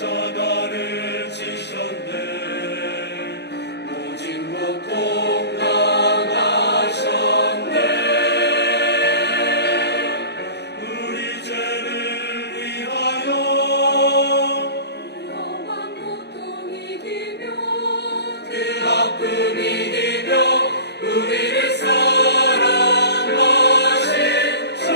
십자가를 지셨네. 오직 고통 당하셨네. 우리 죄를 위하여 험한 고통 이기며 그 아픔 이기며 우리를 사랑하신 주.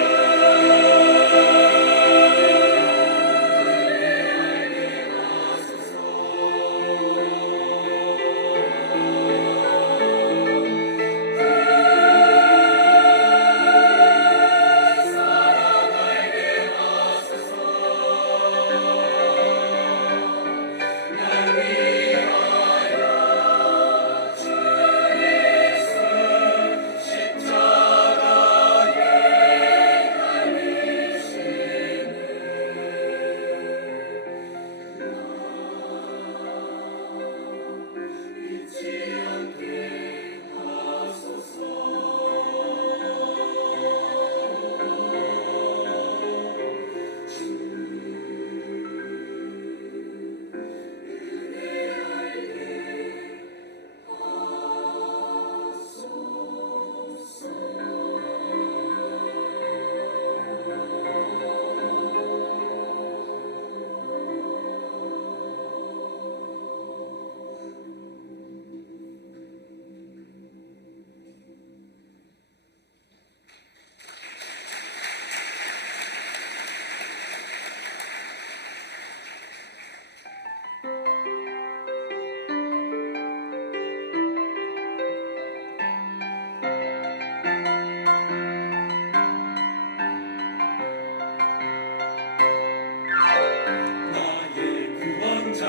나의 구원자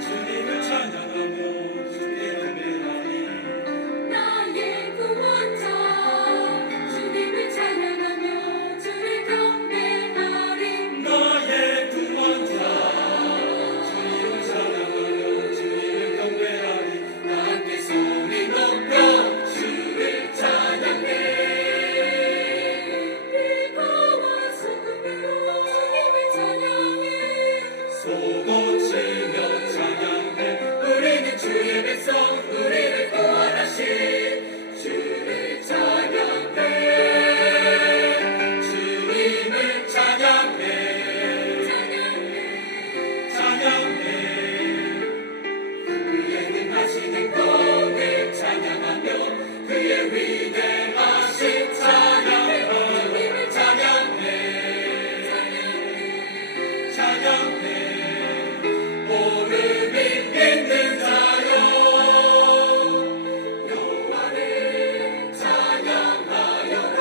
주님을 찬양하며 주께 경배하리. 나의 구원자 주님을 찬양하며 주를 경배하리. 나의 구원자 주님을 찬양하며 주님을 경배하리. 나 함께 소리 높여 주를 찬양해. 비바와 소금으로 주님을 찬양해. 소도 치며 찬양해. 우리는 주의 백성 우리를 구원하신 주를 찬양해. 주님을 찬양해. 찬양해. 그의 능하신 행동을 찬양하며 그의 위대하신 찬양하며 찬양해. 찬양해. 오름이 있는 자여 여호와를 찬양하여라.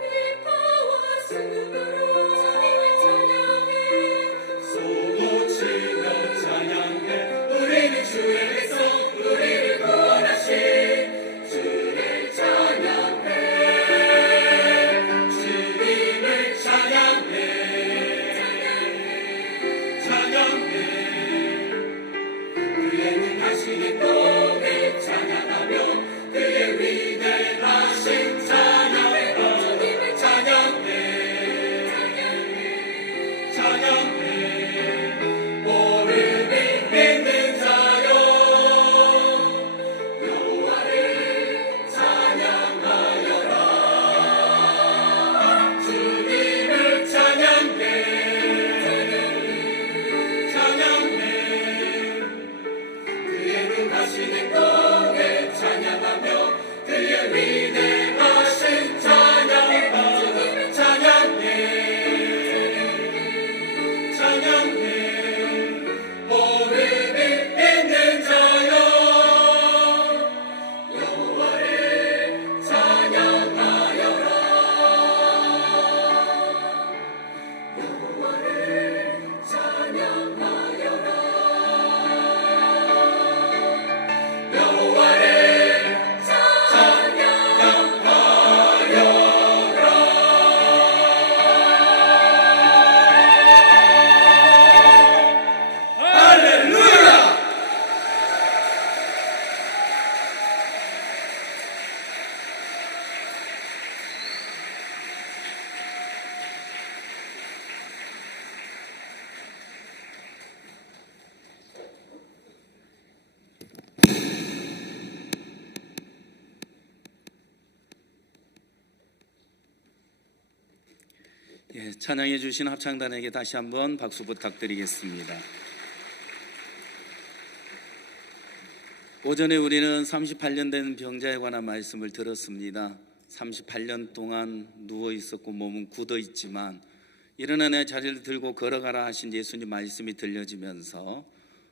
비바와 소금으로 주님을 찬양해. 소도 치며 찬양해. 우리는 주의 백성 우리를 구원하신 주를 찬양해. 주님을 찬양해. 찬양해. 그의 능하신 행동을 찬양하며 그의 위대하신 찬양하며 찬양해. 찬양해. 오름이 있는 자여 여호와를 찬양하여라. 주님을 찬양해. 찬양해. 그의 능하신 찬양해 주신 합창단에게 다시 한번 박수 부탁드리겠습니다. 오전에 우리는 38년 된 병자에 관한 말씀을 들었습니다. 38년 동안 누워 있었고 몸은 굳어 있지만 일어나 내 자리를 들고 걸어가라 하신 예수님 말씀이 들려지면서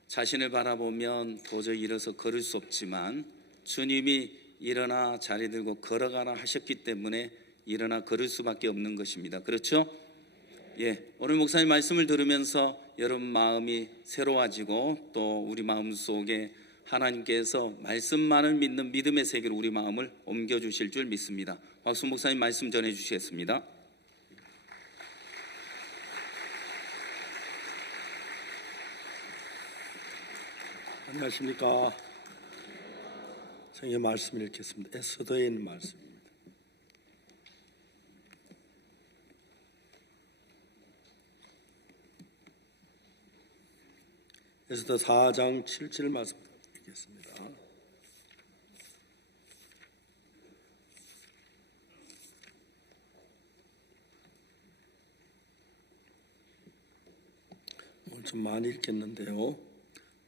자신을 바라보면 도저히 일어서 걸을 수 없지만 주님이 일어나 자리 들고 걸어가라 하셨기 때문에 일어나 걸을 수밖에 없는 것입니다. 그렇죠? 오늘 목사님 말씀을 들으면서 여러분 마음이 새로워지고 또 우리 마음 속에 하나님께서 말씀만을 믿는 믿음의 세계로 우리 마음을 옮겨주실 줄 믿습니다. 박수 목사님 말씀 전해주시겠습니다. 안녕하십니까. 성경의 말씀을 읽겠습니다. 에스더에 있는 말씀입니다. 에스더 4장 7절 말씀 읽겠습니다. 오늘 좀 많이 읽겠는데요.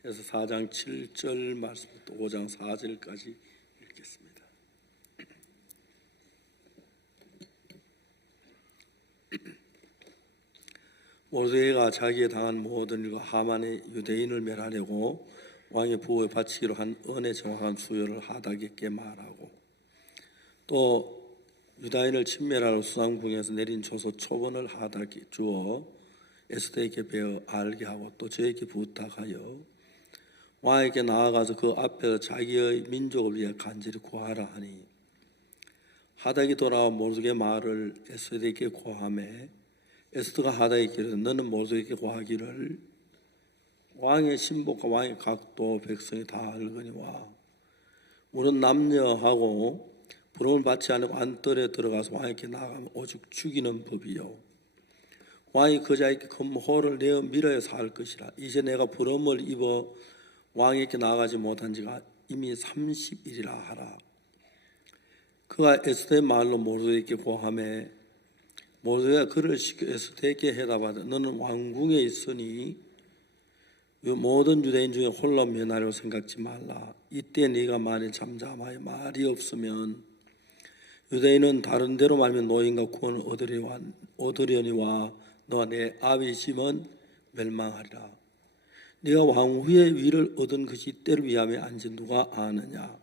그래서 4장 7절 말씀부터 5장 4절까지 읽겠습니다. 모르드게가 자기에 당한 모든 일과 하만의 유대인을 멸하려고 왕의 부호에 바치기로 한 은의 정확한 수요를 하닥에게 말하고 또 유다인을 침멸하러 수상궁에서 내린 조서 초본을 하닥에 주어 에스더에게 배워 알게 하고 또 저에게 부탁하여 왕에게 나아가서 그 앞에서 자기의 민족을 위해 간절히 구하라 하니 하닥이 돌아와 모르드게 말을 에스더에게 고하매 에스더가 하닥에게 이르되 너는 모르드게에게 고하기를 왕의 신복과 왕의 각도 백성이 다 알거니와 우리는 남녀하고 부름을 받지 않고 안뜰에 들어가서 왕에게 나아가면 오직 죽이는 법이요 왕이 그 자에게 금호를 내어 밀어서 할 것이라. 이제 내가 부름을 입어 왕에게 나아가지 못한 지가 이미 30일이라 하라. 그가 에스더의 말로 모르드게에게 고하매 모르드게가 그를 시켜 에스더에게 해답하되 너는 왕궁에 있으니 모든 유대인 중에 홀로 면하려고 생각지 말라. 이때 네가 만일 잠잠하여 말이 없으면 유대인은 다른 데로 말면 노인과 구원을 얻으려니와 너와 내 아비 집은 멸망하리라. 네가 왕후의 위를 얻은 것이 때를 위함에 안지 누가 아느냐.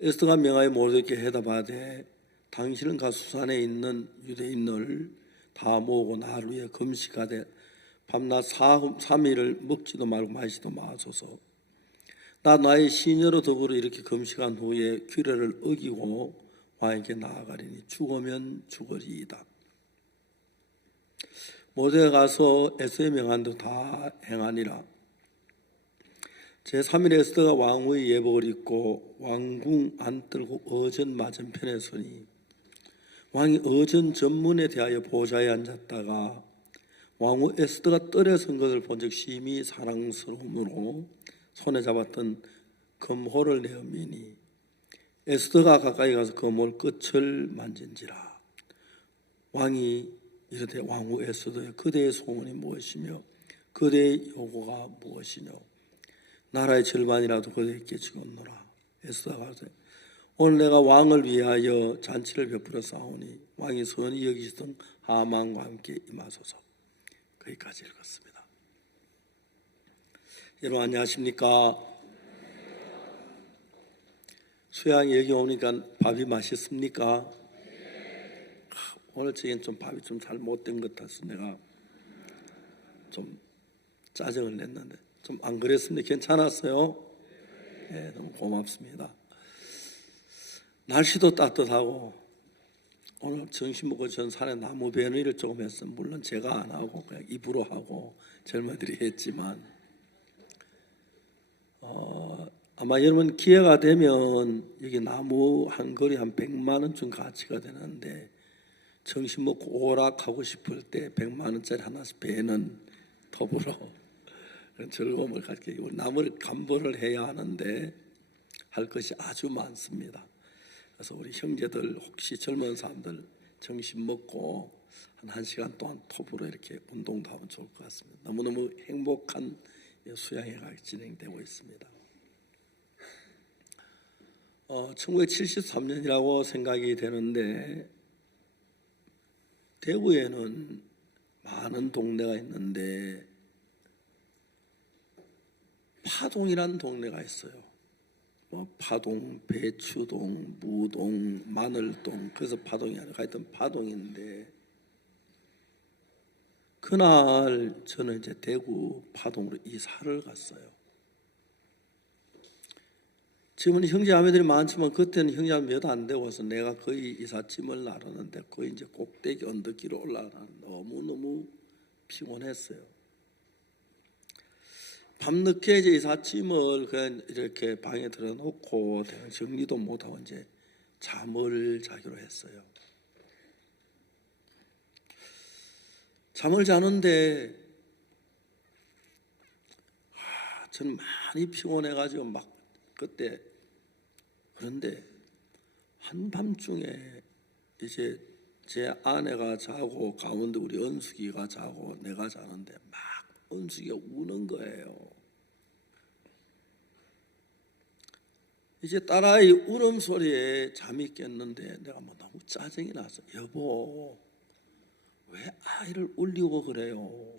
에스더가 명하여 모르드게에게 해답하되 당신은 가 수산에 있는 유대인을 다 모으고 나를 위해 금식하되 밤낮 3일을 먹지도 말고 마시지도 마소서. 나 나의 시녀로 더불어 이렇게 금식한 후에 규례를 어기고 왕에게 나아가리니 죽으면 죽으리이다. 모르드게가 가서 에스더의 명한 대로 다 행하니라. 제3일 에스더가 왕후의 예복을 입고 왕궁 안뜰고 어전 맞은편에 서니 왕이 어전 전문에 대하여 보좌에 앉았다가 왕후 에스더가 뜰에 선 것을 본즉 심히 사랑스러움으로 손에 잡았던 금호를 내어 미니 에스더가 가까이 가서 금호를 끝을 만진지라. 왕이 이르되 왕후 에스더여 그대의 소원이 무엇이며 그대의 요구가 무엇이뇨. 나라의 절반이라도 그대에게 주겠노라. 에스더가 가로되 오늘 내가 왕을 위하여 잔치를 베풀어 싸우니 왕이 선히 여기시던 하만과 함께 임하소서. 거기까지 읽었습니다. 여러분 안녕하십니까? 수양이 여기 오니까 밥이 맛있습니까? 오늘 저긴 좀 밥이 좀 잘 못된 것 같아서 내가 좀 짜증을 냈는데 좀 안 그랬습니다. 괜찮았어요? 네, 너무 고맙습니다. 날씨도 따뜻하고 오늘 점심 먹고 전 산에 나무 베는 일을 조금 했어요. 물론 제가 안 하고 그냥 입으로 하고 젊은이들이 했지만 아마 여러분 기회가 되면 여기 나무 한 거리 한 100만 원쯤 가치가 되는데 점심 먹고 오락하고 싶을 때 100만 원짜리 하나씩 베는 톱으로 그런 즐거움을 갖게 우리 나무를 감보를 해야 하는데 할 것이 아주 많습니다. 그래서 우리 형제들 혹시 젊은 사람들 점심 먹고 한 1시간 동안 톱으로 이렇게 운동도 하면 좋을 것 같습니다. 너무너무 행복한 수양회가 진행되고 있습니다. 1973년이라고 생각이 되는데 대구에는 많은 동네가 있는데 파동이란 동네가 있어요. 파동, 배추동, 무동, 마늘동, 그래서 파동이 아니라 하여튼 파동인데 그날 저는 이제 대구 파동으로 이사를 갔어요. 지금은 형제자매들이 많지만 그때는 형제자매 몇 안 되고 서 내가 거의 이삿짐을 나르는데 거의 이제 꼭대기 언덕길을 올라가는 너무너무 피곤했어요. 밤늦게 이제 이삿짐을 그냥 이렇게 방에 들어놓고 정리도 못하고 이제 잠을 자기로 했어요. 잠을 자는데 저는 많이 피곤해가지고 막 그때 그런데 한밤중에 이제 제 아내가 자고 가운데 우리 은숙이가 자고 내가 자는데 막 은숙이가 우는 거예요. 이제 딸아이 울음소리에 잠이 깼는데 내가 뭐 너무 짜증이 나서 여보 왜 아이를 울리고 그래요?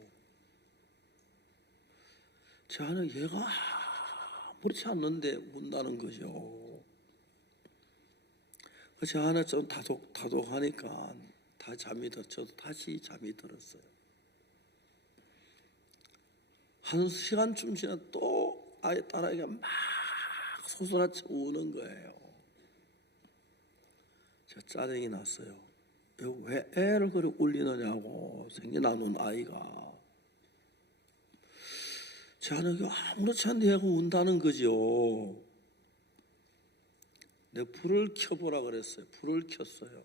제 아내 얘가 아무렇지 않는데 운다는 거죠. 제 아내 좀 다독하니까 다 잠이 저도 다시 잠이 들었어요. 한 시간쯤 지나 또 아이 딸아이가 막 소스라쳐 우는 거예요. 제가 짜증이 났어요. 왜 애를 그렇게 울리느냐고 생겨나는 아이가. 제 아내가 아무렇지 않은데 애가 운다는 거죠. 내가 불을 켜보라 그랬어요. 불을 켰어요.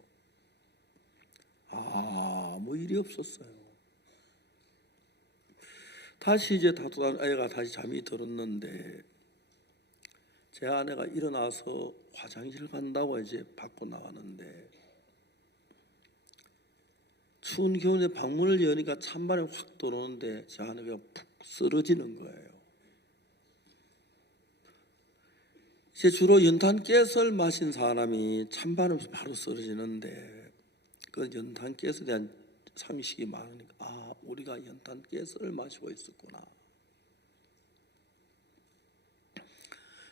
아무 일이 없었어요. 다시 이제 다투던 애가 다시 잠이 들었는데 제 아내가 일어나서 화장실 간다고 이제 밖으로 나왔는데 추운 겨울에 방문을 여니까 찬바람이 확 들어오는데 제 아내가 푹 쓰러지는 거예요. 이제 주로 연탄가스를 마신 사람이 찬바람에서 바로 쓰러지는데 그 연탄가스에 대한 상식이 많으니까 우리가 연탄가스를 마시고 있었구나.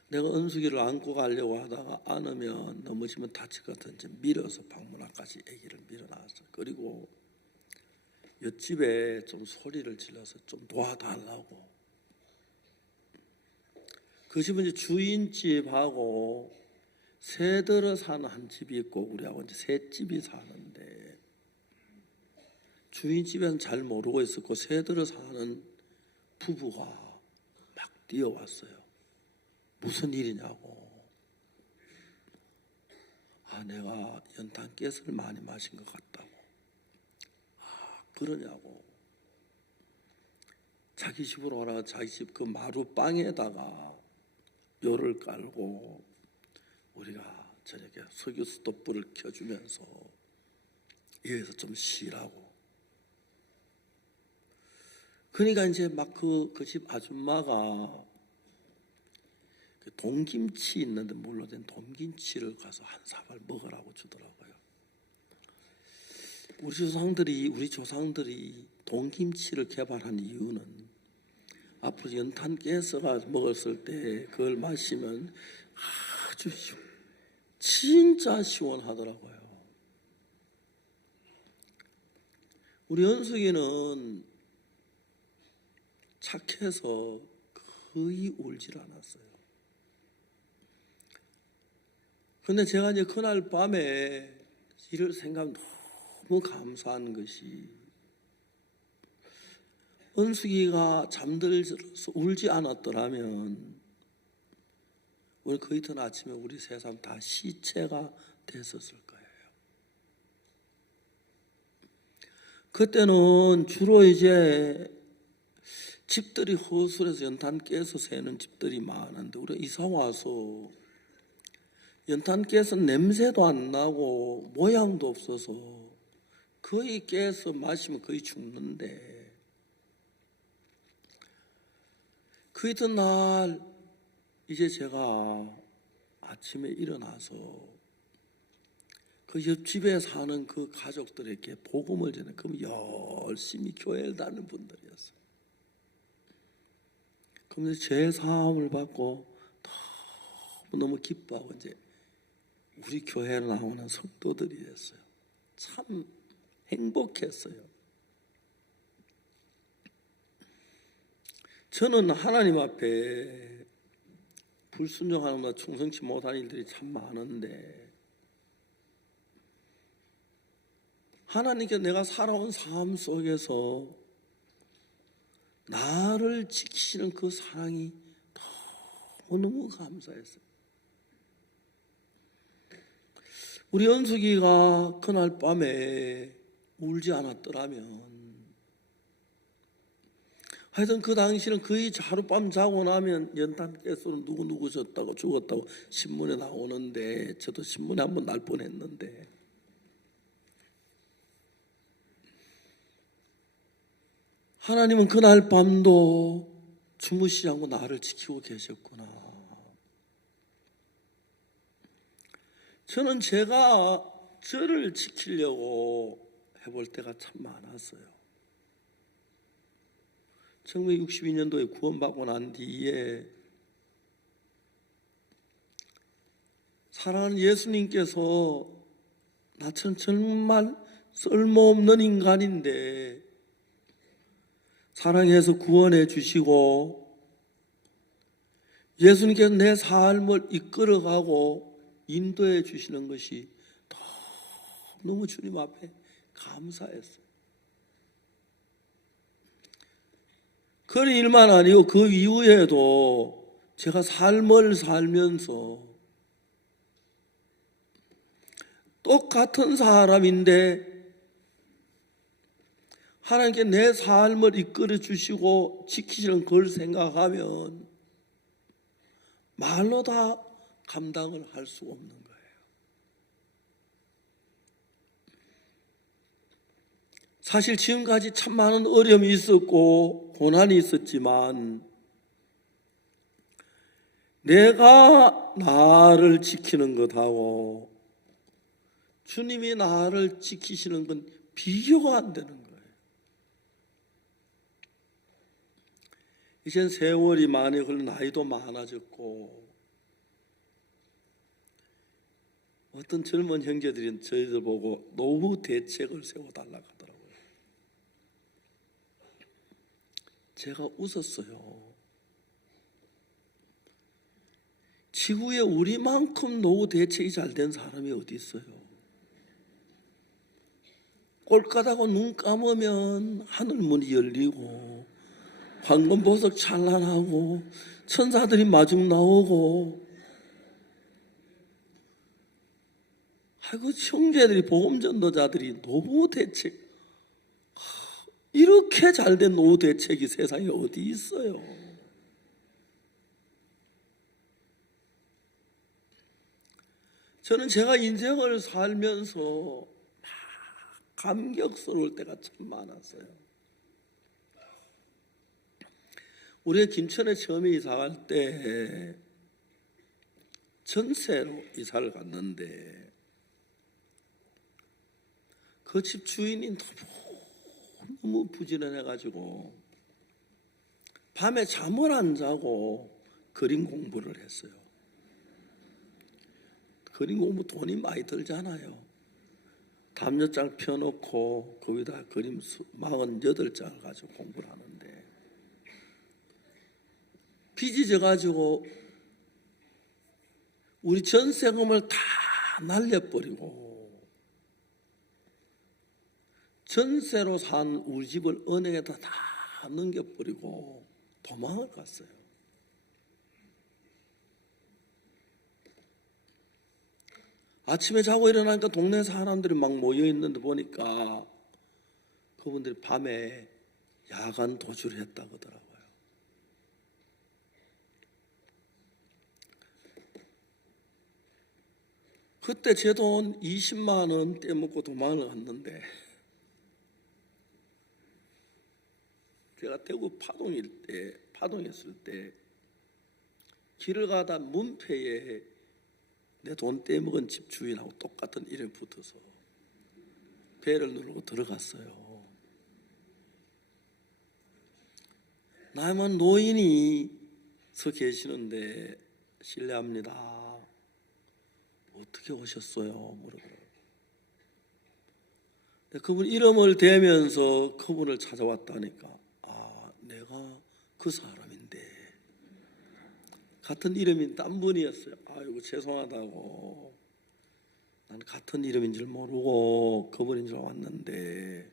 내가 은숙이를 안고 가려고 하다가 안으면 넘어지면 다칠 것 같은지 밀어서 방문 앞까지 아기를 밀어놨어요. 그리고 옆집에 좀 소리를 질러서 좀 도와달라고. 그 집은 이제 주인집하고 새들어 사는 한 집이 있고 우리하고 이제 새 집이 사는데 주인집에는 잘 모르고 있었고 새들어 사는 부부가 막 뛰어왔어요. 무슨 일이냐고. 내가 연탄가스를 많이 마신 것 같다고. 그러냐고. 자기 집으로 오라. 자기 집 그 마루방에다가 묘를 깔고 우리가 저녁에 석유 스토브를 켜주면서 여기서 좀 쉬라고. 그러니까 이제 막 그 집 아줌마가 그 동김치 있는데 물로 된 동김치를 가서 한 사발 먹으라고 주더라고요. 우리 조상들이 동김치를 개발한 이유는 앞으로 연탄가스가 먹었을 때 그걸 마시면 아주 진짜 시원하더라고요. 우리 연숙이는 착해서 거의 울질 않았어요. 근데 제가 이제 그날 밤에 이를 생각하면 너무 감사한 것이 은숙이가 잠들어서 울지 않았더라면 오늘 그 이튿 아침에 우리 세상 다 시체가 됐었을 거예요. 그때는 주로 이제 집들이 허술해서 연탄가스 새는 집들이 많은데 우리가 이사 와서 연탄가스 냄새도 안 나고 모양도 없어서 거의 깨서 마시면 거의 죽는데, 그 이튿날 이제 제가 아침에 일어나서 그 옆집에 사는 그 가족들에게 복음을 전해. 그럼 열심히 교회를 다니는 분들이었어요. 그러면서 제 사함을 받고 너무 기뻐하고 이제 우리 교회에 나오는 성도들이었어요. 참 행복했어요. 저는 하나님 앞에 불순종하는 충성치 못한 일들이 참 많은데, 하나님께 내가 살아온 삶 속에서 나를 지키시는 그 사랑이 너무너무 감사했어요. 우리 연숙이가 그날 밤에 울지 않았더라면, 하여튼 그 당시는 거의 하룻밤 자고 나면 연탄 가스로 누구 졌다고 죽었다고 신문에 나오는데, 저도 신문에 한번 날 뻔했는데, 하나님은 그날 밤도 주무시지 않고 나를 지키고 계셨구나. 저는 제가 저를 지키려고 해볼 때가 참 많았어요. 1962년도에 구원받고 난 뒤에 사랑하는 예수님께서 나처럼 정말 쓸모없는 인간인데 사랑해서 구원해 주시고, 예수님께서 내 삶을 이끌어가고 인도해 주시는 것이 너무 주님 앞에 감사했어요. 그런 일만 아니고 그 이후에도 제가 삶을 살면서 똑같은 사람인데 하나님께 내 삶을 이끌어 주시고 지키시는 걸 생각하면 말로 다 감당을 할 수 없는 거예요. 사실 지금까지 참 많은 어려움이 있었고 고난이 있었지만, 내가 나를 지키는 것하고 주님이 나를 지키시는 건 비교가 안 되는 거예요. 이젠 세월이 많이 흘러 나이도 많아졌고, 어떤 젊은 형제들이 저희들 보고 노후 대책을 세워달라고 하더라고요. 제가 웃었어요. 지구에 우리만큼 노후 대책이 잘 된 사람이 어디 있어요? 꼴까다고 눈 감으면 하늘문이 열리고 황금보석 찬란하고 천사들이 마중 나오고, 아이고 형제들이 복음전도자들이 노후 대책, 이렇게 잘된 노후 대책이 세상에 어디 있어요? 저는 제가 인생을 살면서 감격스러울 때가 참 많았어요. 우리가 김천에 처음에 이사 갈 때 전세로 이사를 갔는데, 그 집 주인이 너무 부지런해가지고 밤에 잠을 안 자고 그림 공부를 했어요. 그림 공부 돈이 많이 들잖아요. 담요장 펴놓고 거기다 그림 48장을 가지고 공부를 하는데, 빚이 져가지고 우리 전세금을 다 날려버리고 전세로 산 우리 집을 은행에다 다 넘겨버리고 도망을 갔어요. 아침에 자고 일어나니까 동네 사람들이 막 모여 있는데 보니까 그분들이 밤에 야간 도주를 했다고 하더라고요. 그때 제 돈 20만 원 떼먹고 도망을 갔는데, 제가 대구 파동했을 때 길을 가다 문패에 내 돈 떼먹은 집 주인하고 똑같은 이름이 붙어서 배를 누르고 들어갔어요. 남은 노인이 서 계시는데 실례합니다. 어떻게 오셨어요? 물어보더라고요. 그분 이름을 대면서 그분을 찾아왔다니까 내가 그 사람인데 같은 이름인 딴 분이었어요. 아이고 죄송하다고 난 같은 이름인 줄 모르고 그분인 줄 왔는데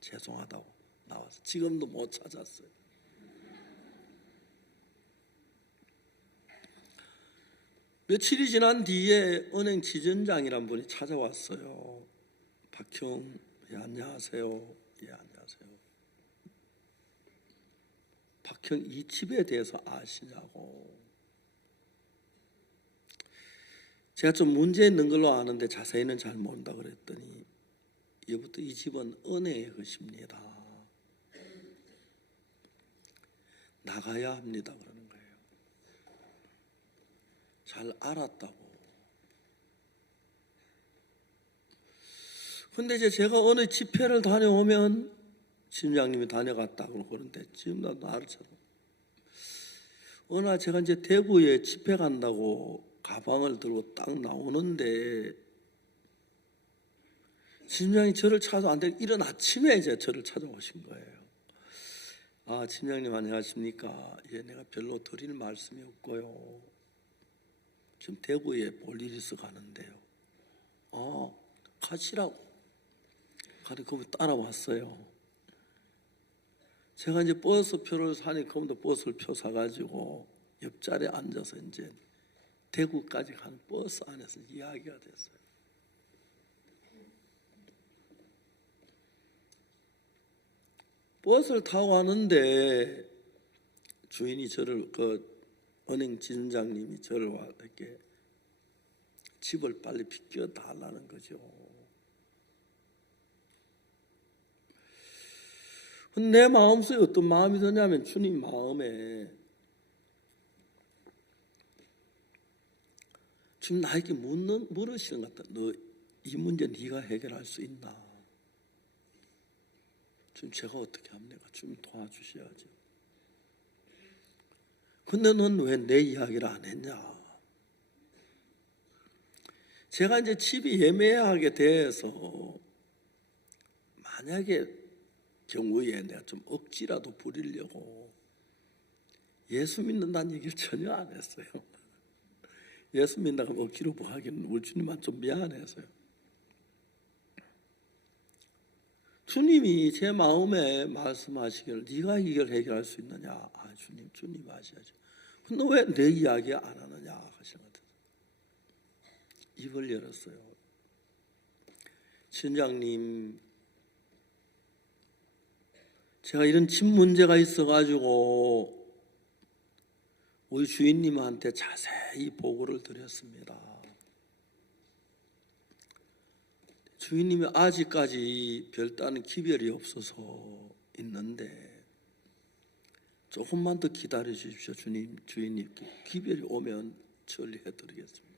죄송하다고 나와서 지금도 못 찾았어요. 며칠이 지난 뒤에 은행 지점장이란 분이 찾아왔어요. 박형, 예, 안녕하세요. 예, 안녕하세요. 박형 이 집에 대해서 아시냐고. 제가 좀 문제 있는 걸로 아는데 자세히는 잘 모른다 그랬더니 이부터 이 집은 은혜의 것입니다. 나가야 합니다 그러는 거예요. 잘 알았다고. 근데 이제 제가 어느 집회를 다녀오면 팀장님이 다녀갔다고 그러는데 지금 나를 찾아. 어느 날 제가 이제 대구에 집회 간다고 가방을 들고 딱 나오는데 팀장이 저를 찾아왔는데 이른 아침에 이제 저를 찾아오신 거예요. 팀장님 안녕하십니까? 예, 내가 별로 드릴 말씀이 없고요. 지금 대구에 볼 일이 있어 가는데요. 가시라고. 가서 그분 따라왔어요. 제가 이제 버스표를 사니 그분도 버스를 표 사가지고 옆자리에 앉아서 이제 대구까지 가는 버스 안에서 이야기가 됐어요. 버스를 타고 가는데 주인이 저를 은행 지점장님이 저를 와 이렇게 집을 빨리 비켜 달라는 거죠. 내 마음속에 어떤 마음이 드냐면 주님 마음에 지금 나에게 물으시는 것 같다. 너 이 문제 네가 해결할 수 있나? 지금 제가 어떻게 합니까? 주님 도와주셔야죠. 근데 넌 왜 내 이야기를 안 했냐? 제가 이제 집이 예매하게 돼서 만약에 경우에 내가 좀 억지라도 부리려고 예수 믿는다는 얘기를 전혀 안 했어요. 예수 믿는다고 억지로 뭐 하기는 우리 주님만 좀 미안해서요. 주님이 제 마음에 말씀하시기를 네가 이걸 해결할 수 있느냐? 주님 아셔야죠. 근데 왜 내 이야기 안 하느냐 하시는 것 같아요. 입을 열었어요. 신장님, 제가 이런 집 문제가 있어가지고 우리 주인님한테 자세히 보고를 드렸습니다. 주인님이 아직까지 별다른 기별이 없어서 있는데 조금만 더 기다려 주십시오. 주인님 기별이 오면 처리해드리겠습니다.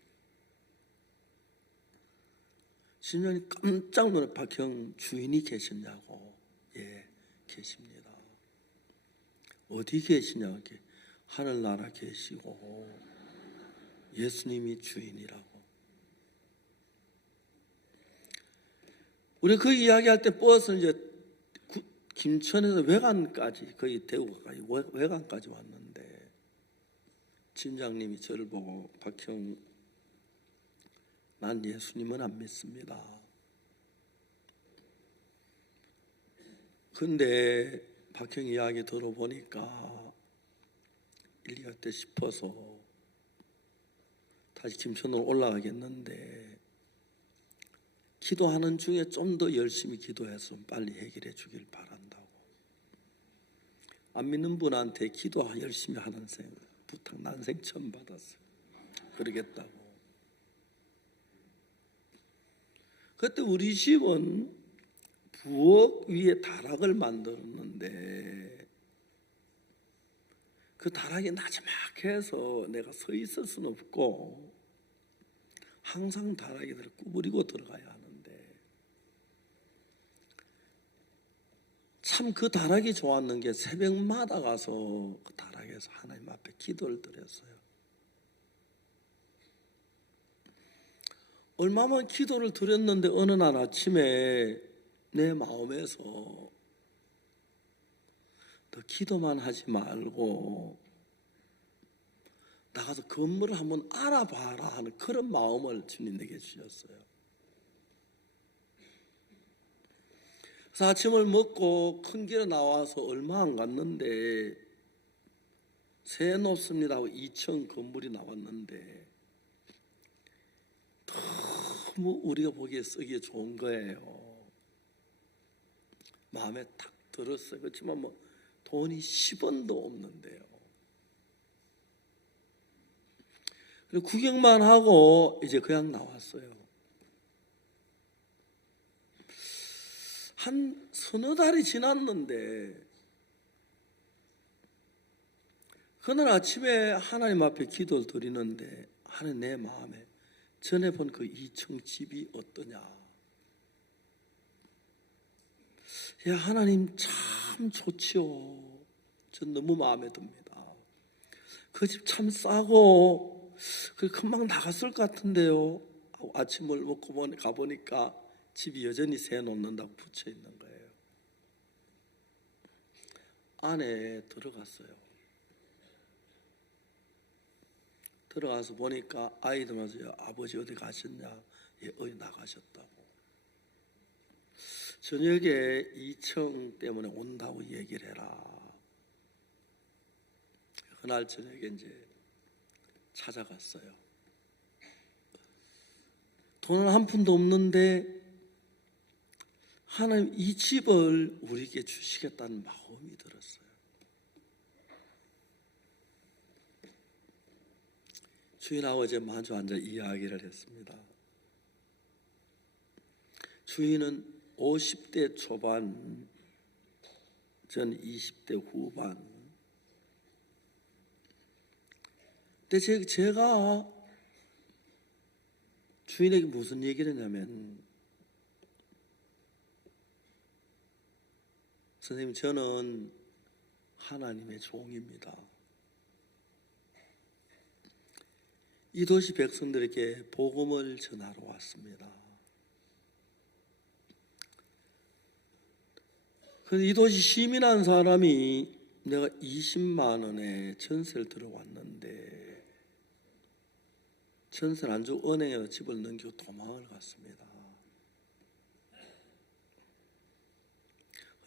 신령이 깜짝 놀라 박형 주인이 계셨냐고. 예, 계십니다. 어디 계시냐? 하늘나라 계시고 예수님이 주인이라고. 우리 그 이야기할 때 버스는 이제 김천에서 외관까지 거의 대구까지 외관까지 왔는데 팀장님이 저를 보고 박형 난 예수님은 안 믿습니다. 근데 박형 이야기 들어보니까 일리가 있다 싶어서 다시 김천으로 올라가겠는데 기도하는 중에 좀 더 열심히 기도해서 빨리 해결해 주길 바란다고. 안 믿는 분한테 기도 열심히 하는 부탁 난생 처음 받았어요. 그러겠다고. 그때 우리 집은 부엌 위에 다락을 만들었는데 그 다락이 나지막해서 내가 서 있을 수는 없고 항상 다락이들을 구부리고 들어가야 하는데 참 그 다락이 좋았는 게 새벽마다 가서 그 다락에서 하나님 앞에 기도를 드렸어요. 얼마만 기도를 드렸는데 어느 날 아침에 내 마음에서 더 기도만 하지 말고 나가서 건물을 한번 알아봐라 하는 그런 마음을 주님 내게 주셨어요. 그래서 아침을 먹고 큰 길에 나와서 얼마 안 갔는데 새 높습니다 하고 2층 건물이 나왔는데 너무 우리가 보기에 쓰기에 좋은 거예요. 마음에 탁 들었어요. 그렇지만 뭐 돈이 10원도 없는데요. 그리고 구경만 하고 이제 그냥 나왔어요. 한 서너 달이 지났는데 그날 아침에 하나님 앞에 기도를 드리는데 하나님 내 마음에 전에 본 그 2층 집이 어떠냐. 야, 하나님 참 좋지요. 전 너무 마음에 듭니다. 그 집 참 싸고 금방 나갔을 것 같은데요. 아침을 먹고 가보니까 집이 여전히 새 놓는다고 붙여 있는 거예요. 안에 들어갔어요. 들어가서 보니까 아이들한테 아버지 어디 가셨냐? 예, 어디 나가셨다고. 저녁에 2층 때문에 온다고 얘기를 해라. 그날 저녁에 이제 찾아갔어요. 돈은 한 푼도 없는데 하나님 이 집을 우리에게 주시겠다는 마음이 들었어요. 주인하고 어제 마주 앉아 이야기를 했습니다. 주인은 50대 초반, 전 20대 후반. 근데 제가 주인에게 무슨 얘기를 했냐면, 선생님, 저는 하나님의 종입니다. 이 도시 백성들에게 복음을 전하러 왔습니다. 그래서 이 도시 시민한 사람이 내가 20만 원에 전세를 들어왔는데 전세를 안 주고 은행에 집을 넘기고 도망을 갔습니다.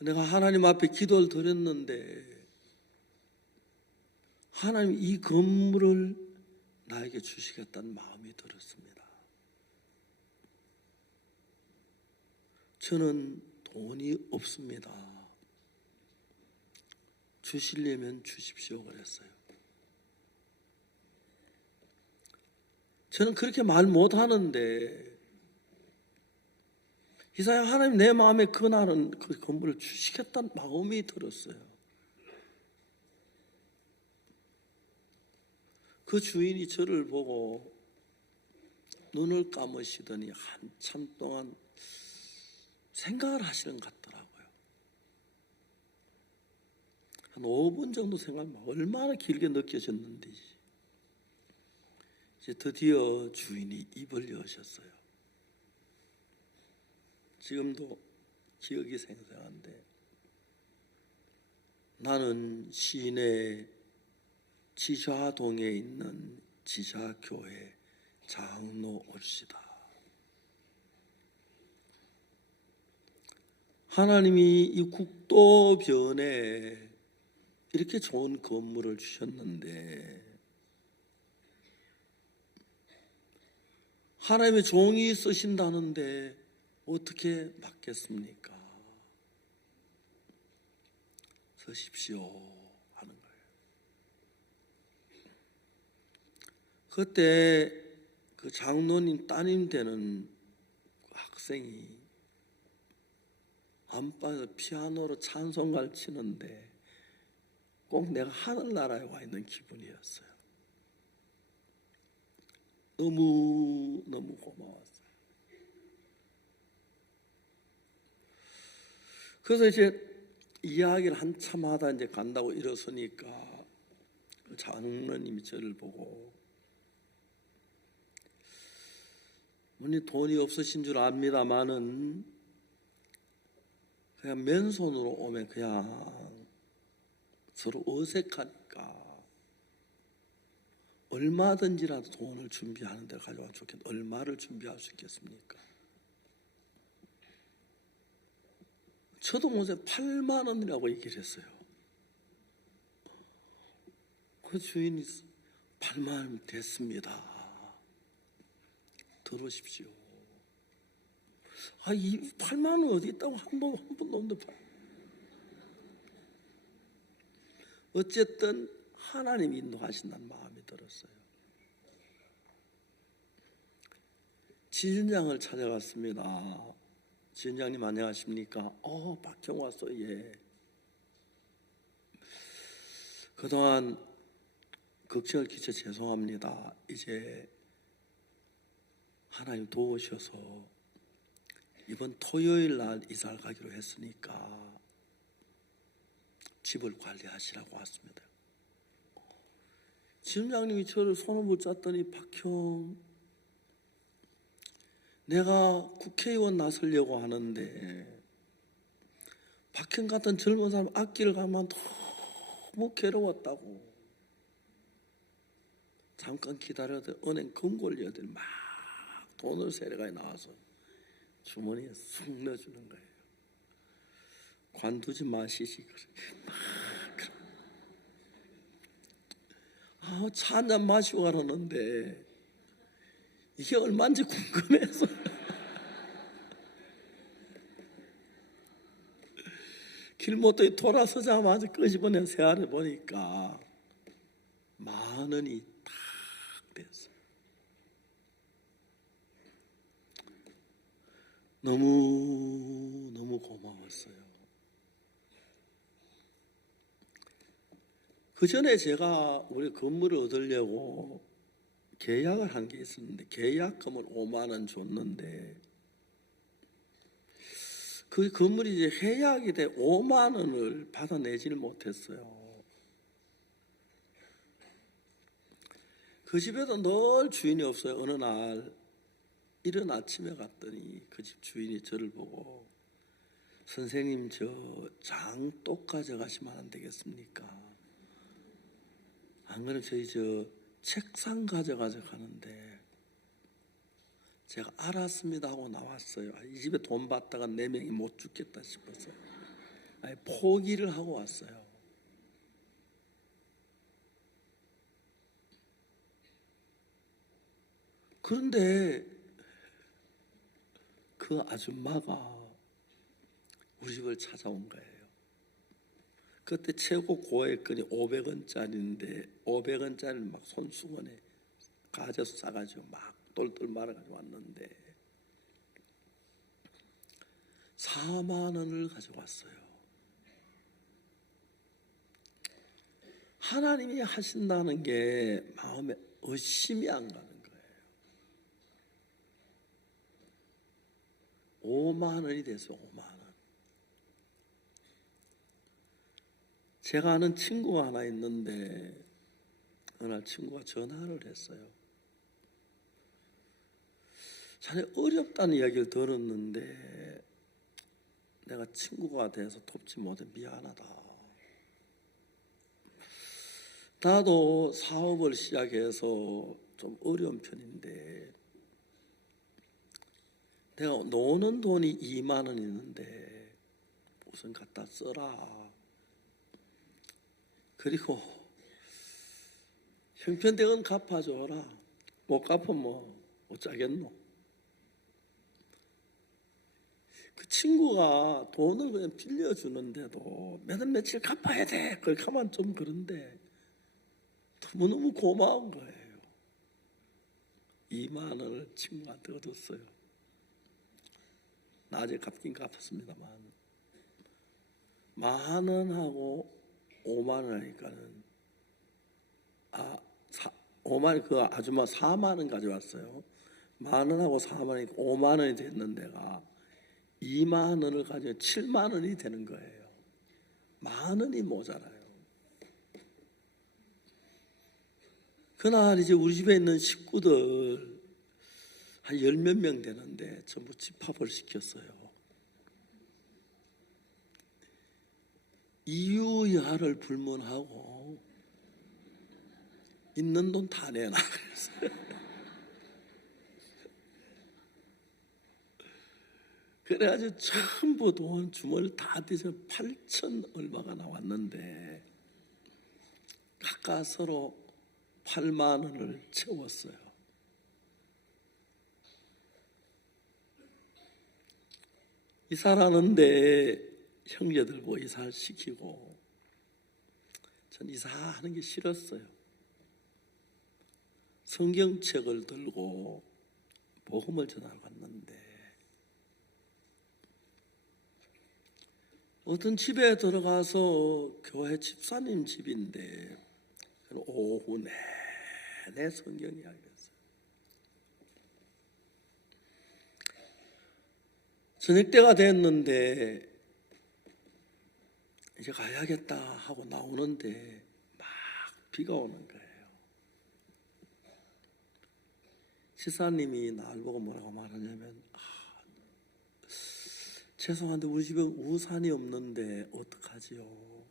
내가 하나님 앞에 기도를 드렸는데 하나님 이 건물을 나에게 주시겠다는 마음이 들었습니다. 저는 돈이 없습니다. 주시려면 주십시오 그랬어요. 저는 그렇게 말 못하는데 이사야 하나님 내 마음에 그날은 그 건물을 주시겠다는 마음이 들었어요. 그 주인이 저를 보고 눈을 감으시더니 한참 동안 생각을 하시는 것 같더라고요. 한 5분 정도 생각하면 얼마나 길게 느껴졌는지 이제 드디어 주인이 입을 여셨어요. 지금도 기억이 생생한데 나는 시내 지좌동에 있는 지자교회 장로 올시다. 하나님이 이 국도변에 이렇게 좋은 건물을 주셨는데 하나님의 종이 쓰신다는데 어떻게 맡겠습니까? 서십시오 하는 거예요. 그때 그 장로님 따님 되는 학생이 안방에서 피아노로 찬송가를 치는데 꼭 내가 하늘나라에 와 있는 기분이었어요. 너무 고마웠어요. 그래서 이제 이야기를 한참 하다 이제 간다고 일어서니까 장로님이 저를 보고, 어머니 돈이 없으신 줄 압니다마는 그냥 맨손으로 오면 그냥 서로 어색하니까 얼마든지라도 돈을 준비하는 데 가져가면 좋겠는데 얼마를 준비할 수 있겠습니까? 저도 먼저 8만 원이라고 얘기를 했어요. 그 주인이 8만 원 됐습니다. 들어오십시오. 이 8만 원 어디 있다고 한 번도 없는데. 어쨌든 하나님이 인도하신다는 마음이 들었어요. 지윤장을 찾아갔습니다. 지윤장님 안녕하십니까? 박형 왔어. 예. 그동안 걱정을 끼쳐 죄송합니다. 이제 하나님 도우셔서 이번 토요일 날 이사를 가기로 했으니까 집을 관리하시라고 왔습니다. 지점장님이 저를 손을 붙잡더니 박형, 내가 국회의원 나서려고 하는데 박형 같은 젊은 사람 앞길 가면 너무 괴로웠다고. 잠깐 기다려도 은행 금골녀들이 막 돈을 세례가에 나와서 주머니에 쑥 넣어주는 거예요. 관두지 마시지. 차 한 잔 마시고 가라는데 이게 얼마인지 궁금해서 길못더기 돌아서자마자 끄집어낸 세알을 보니까 10,000원이 탁 됐어요. 너무 고마웠어요. 그 전에 제가 우리 건물을 얻으려고 계약을 한 게 있었는데 계약금을 5만 원 줬는데 그 건물이 이제 해약이 돼 5만 원을 받아내지를 못했어요. 그 집에도 늘 주인이 없어요. 어느 날 이른 아침에 갔더니 그 집 주인이 저를 보고, 선생님 저 장독 가져가시면 안 되겠습니까? 안 그러면 저희 저 책상 가져가는데 제가 알았습니다 하고 나왔어요. 이 집에 돈 받다가 4명이 못 죽겠다 싶어서 포기를 하고 왔어요. 그런데 그 아줌마가 우리 집을 찾아온 거예요. 그때 최고 고액권이 500원짜리인데 500원짜리를 막 손수건에 가져서 싸가지고 막 똘똘 말아가지고 왔는데 4만 원을 가져왔어요. 하나님이 하신다는 게 마음에 의심이 안 가는 거예요. 5만 원이 돼서 5만 원. 제가 아는 친구가 하나 있는데 어느 날 친구가 전화를 했어요. 자네 어렵다는 이야기를 들었는데 내가 친구가 돼서 돕지 못해 미안하다. 나도 사업을 시작해서 좀 어려운 편인데 내가 노는 돈이 2만 원 있는데 우선 갖다 써라. 그리고 형편대금 갚아줘라. 못 갚으면 뭐 어쩌겠노. 그 친구가 돈을 그냥 빌려주는데도 매달 며칠 갚아야 돼. 그렇게 하면 좀 그런데 너무너무 고마운 거예요. 2만 원을 친구한테 얻었어요. 낮에 갚긴 갚았습니다만 10,000원하고 5만 원 하니까는 5만 그 아줌마 4만 원 가져왔어요. 만 원하고 4만 원이니까 5만 원이 됐는 데가 2만 원을 가지고 7만 원이 되는 거예요. 만 원이 모자라요. 그날 이제 우리 집에 있는 식구들 한 10몇 명 되는데 전부 집합을 시켰어요. 이유야를 불문하고 있는 돈 다 내놔 그랬어요. 그래가지고 전부 돈 주머니를 다 뒤져 8천 얼마가 나왔는데 각각 서로 8만 원을 채웠어요. 이사하는데 형제들고 이사를 시키고 전 이사하는 게 싫었어요. 성경책을 들고 복음을 전하러 갔는데 어떤 집에 들어가서 교회 집사님 집인데 오후 내내 성경 이야기했어요. 저녁 때가 됐는데 이제 가야겠다 하고 나오는데 막 비가 오는 거예요. 집사님이 날 보고 뭐라고 말하냐면 죄송한데 우리 집에 우산이 없는데 어떡하지요?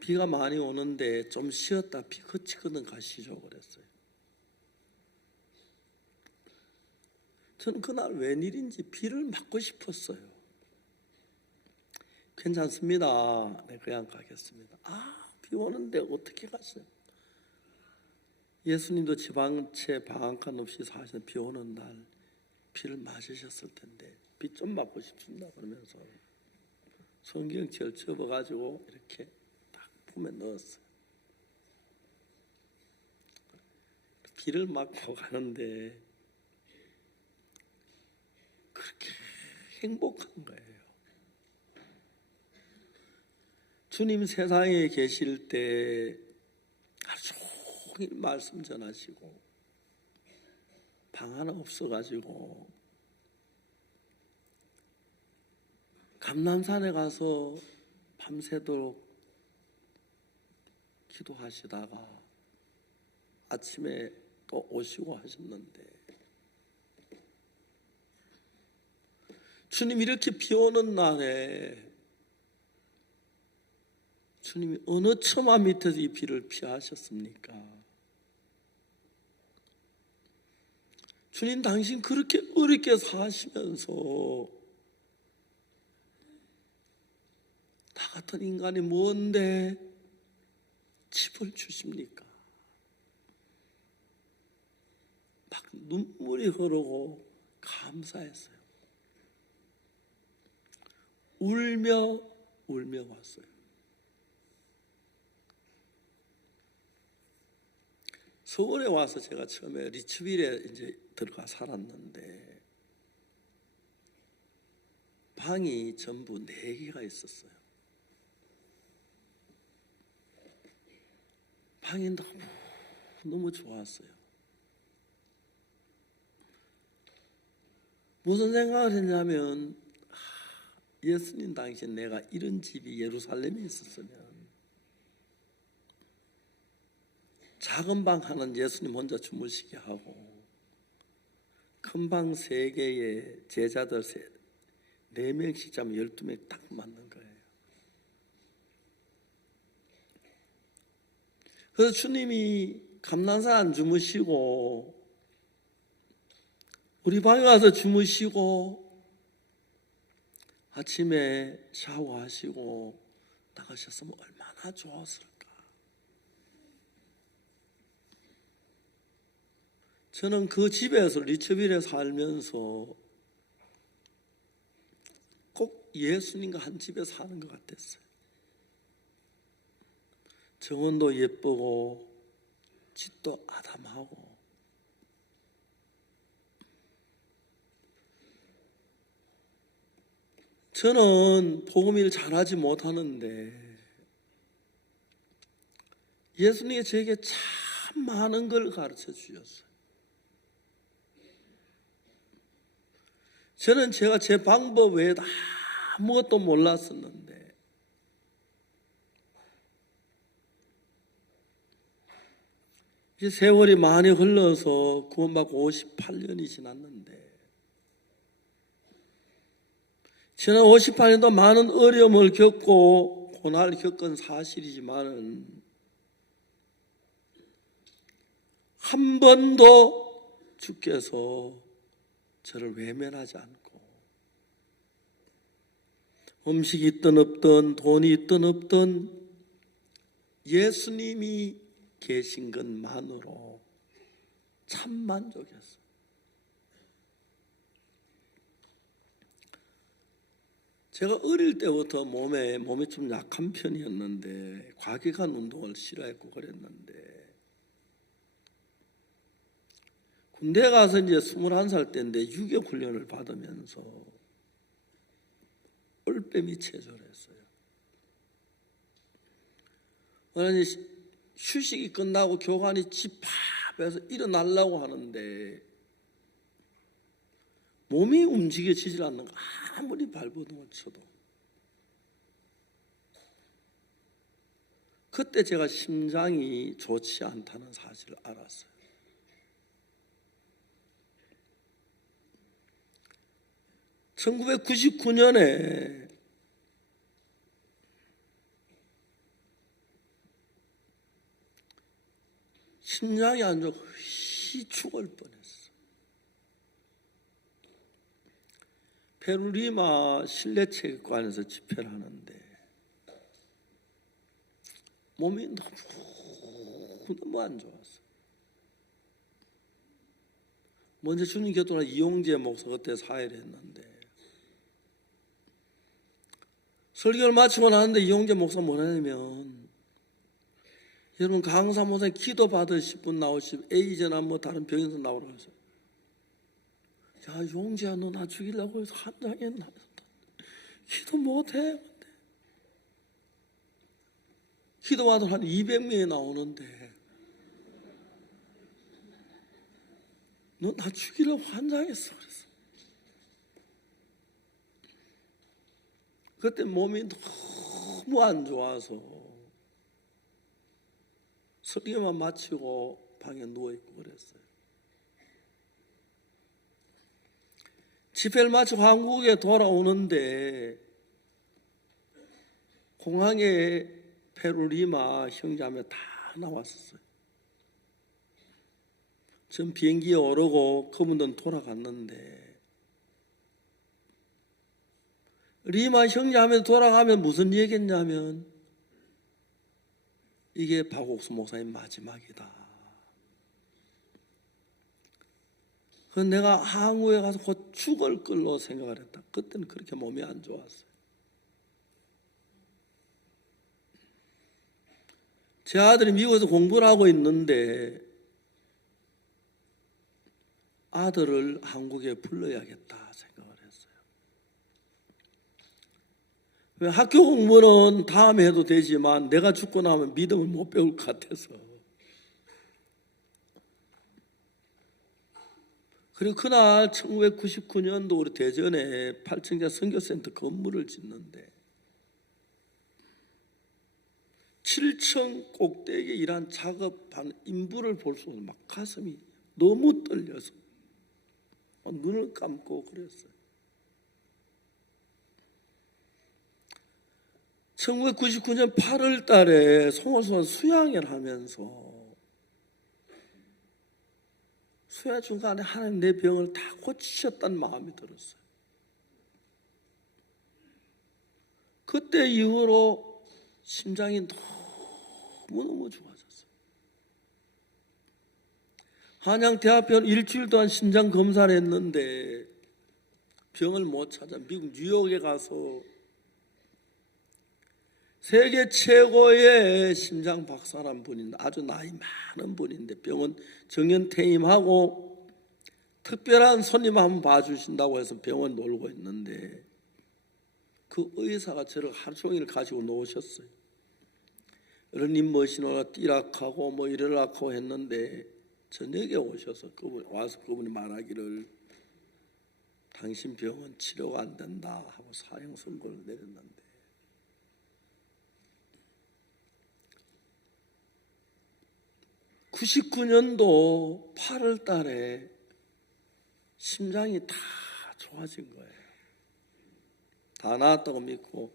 비가 많이 오는데 좀 쉬었다 비 그치거든 가시죠 그랬어요. 저는 그날 웬일인지 비를 맞고 싶었어요. 괜찮습니다. 네, 그냥 가겠습니다. 비 오는데 어떻게 갔어요? 예수님도 집 한 채 방 한 칸 없이 사시는 비 오는 날 비를 맞으셨을 텐데 비 좀 맞고 싶습니다 그러면서 성경책을 접어가지고 이렇게 딱 품에 넣었어요. 비를 맞고 가는데 그렇게 행복한 거예요. 주님 세상에 계실 때 하루 종일 말씀 전하시고 방 하나 없어가지고 감난산에 가서 밤새도록 기도하시다가 아침에 또 오시고 하셨는데 주님 이렇게 비 오는 날에 주님이 어느 처마 밑에서 이 비를 피하셨습니까? 주님 당신 그렇게 어렵게 사시면서 나 같은 인간이 뭔데 집을 주십니까? 막 눈물이 흐르고 감사했어요. 울며 왔어요. 서울에 와서 제가 처음에 리츠빌에 이제 들어가 살았는데 방이 전부 4개가 있었어요. 방이 너무 좋았어요. 무슨 생각을 했냐면 예수님 당시에 내가 이런 집이 예루살렘에 있었으면 작은 방 하나는 예수님 혼자 주무시게 하고 큰 방 3개에 제자들 4명씩 자면 12명 딱 맞는 거예요. 그래서 주님이 감난산 안 주무시고 우리 방에 와서 주무시고 아침에 샤워하시고 나가셨으면 얼마나 좋았을까. 저는 그 집에서 리츠빌에 살면서 꼭 예수님과 한 집에 사는 것 같았어요. 정원도 예쁘고 집도 아담하고 저는 복음일 잘하지 못하는데 예수님이 저에게 참 많은 걸 가르쳐 주셨어요. 저는 제가 제 방법 외에 아무것도 몰랐었는데 이제 세월이 많이 흘러서 구원받고 58년이 지났는데 지난 58년도 많은 어려움을 겪고 고난을 겪은 사실이지만은 한 번도 주께서 저를 외면하지 않고 음식이 있든 없든 돈이 있든 없든 예수님이 계신 것만으로 참 만족했어요. 제가 어릴 때부터 몸이 좀 약한 편이었는데 과격한 운동을 싫어했고 그랬는데 군대 가서 이제 21살 때인데 유격 훈련을 받으면서 올빼미 체조를 했어요. 그러니 휴식이 끝나고 교관이 집합해서 일어나려고 하는데 몸이 움직여지질 않는 거 아무리 발버둥을 쳐도. 그때 제가 심장이 좋지 않다는 사실을 알았어요. (1999년에) 심장이 안 좋고 죽을 뻔했어. 페루리마 실내체육관에서 집회를 하는데 몸이 너무 안 좋았어. 먼저 주님 곁으로 이용재 목사 그때 사회를 했는데 설교를 마치고 나는데 이용재 목사 뭐라 하냐면 여러분 강사 목사님 기도 받으실 분 나오시면 에이즈나 뭐 다른 병에서 나오라고 했어요. 야 용재야 너 나 죽이려고 해서 한장에 나왔다. 기도 못해. 기도 받으러 한 200명이 나오는데 너 나 죽이려고 환장했어 그랬어. 그때 몸이 너무 안 좋아서 설교만 마치고 방에 누워있고 그랬어요. 집회를 마치고 한국에 돌아오는데 공항에 페루리마 형제자매 다 나왔었어요. 전 비행기에 오르고 그분들은 돌아갔는데 리마 형제자매 돌아가면 무슨 얘기했냐면 이게 박옥수 목사님 마지막이다. 그래서 내가 한국에 가서 곧 죽을 걸로 생각을 했다. 그때는 그렇게 몸이 안 좋았어요. 제 아들이 미국에서 공부를 하고 있는데 아들을 한국에 불러야겠다 생각을 했어요. 왜 학교 공부는 다음에 해도 되지만 내가 죽고 나면 믿음을 못 배울 것 같아서. 그리고 그날 1999년도 우리 대전에 8층짜 선교센터 건물을 짓는데 7층 꼭대기에 일한 작업한 인부를 볼 수 없는 막 가슴이 너무 떨려서 눈을 감고 그랬어요. 1999년 8월 달에 송월선 수양회를 하면서 수양 중간에 하나님 내 병을 다 고치셨다는 마음이 들었어요. 그때 이후로 심장이 너무너무 좋아졌어요. 한양대학병원 일주일 동안 심장 검사를 했는데 병을 못 찾아 미국 뉴욕에 가서 세계 최고의 심장 박사란 분인데 아주 나이 많은 분인데 병원 정년 퇴임하고 특별한 손님 한번 봐주신다고 해서 병원 놀고 있는데 그 의사가 저를 하루 종일 가지고 놓으셨어요. 러닝 머신으로 뛰락하고 뭐 이러락하고 했는데 저녁에 오셔서 그분이 말하기를 당신 병은 치료가 안 된다 하고 사형 선고를 내렸는데, 99년도 8월 달에 심장이 다 좋아진 거예요. 다 나았다고 믿고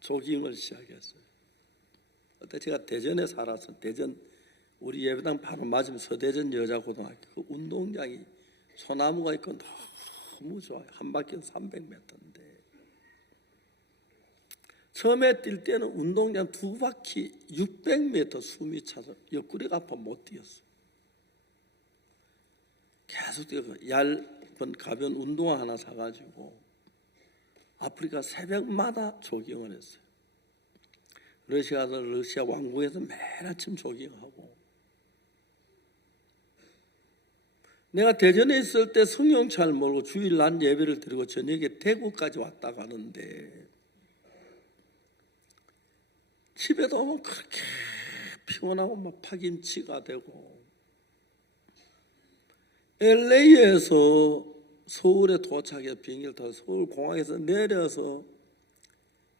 조깅을 시작했어요. 그때 제가 대전에 살아서, 대전 우리 예배당 바로 맞으면 서대전 여자고등학교, 그 운동장이 소나무가 있고 너무 좋아요. 한 바퀴는 300m인데 처음에 뛸 때는 운동장 두 바퀴 600m 숨이 차서 옆구리가 아파 못 뛰었어요. 계속 뛰고 얇은 가벼운 운동화 하나 사가지고 아프리카 새벽마다 조깅을 했어요. 러시아 왕국에서 매일 아침 조깅하고, 내가 대전에 있을 때 성령 잘 모르고 주일 날 예배를 드리고 저녁에 대구까지 왔다 가는데 집에도 오면 그렇게 피곤하고 막 파김치가 되고, LA에서 서울에 도착해 비행기를 타고 서울 공항에서 내려서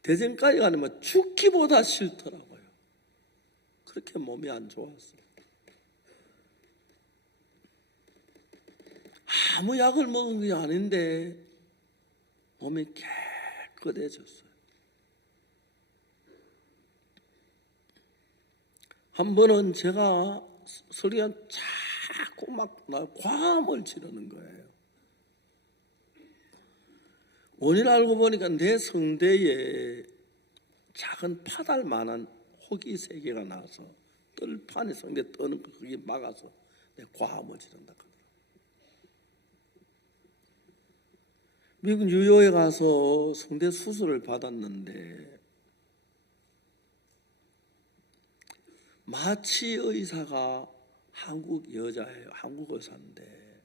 대전까지 가면 죽기보다 싫더라고요. 그렇게 몸이 안 좋았어요. 아무 약을 먹은 게 아닌데 몸이 깨끗해졌어요. 한 번은 제가 소리가 자꾸 막 과음을 지르는 거예요. 원인 알고 보니까 내 성대에 작은 파달만한 혹이 3개가 나서 뜰판이 성대 떠는 거 그게 막아서 내 과음을 지른다 그러더라고요. 미국 뉴욕에 가서 성대 수술을 받았는데 마취 의사가 한국 여자예요. 한국 의사인데,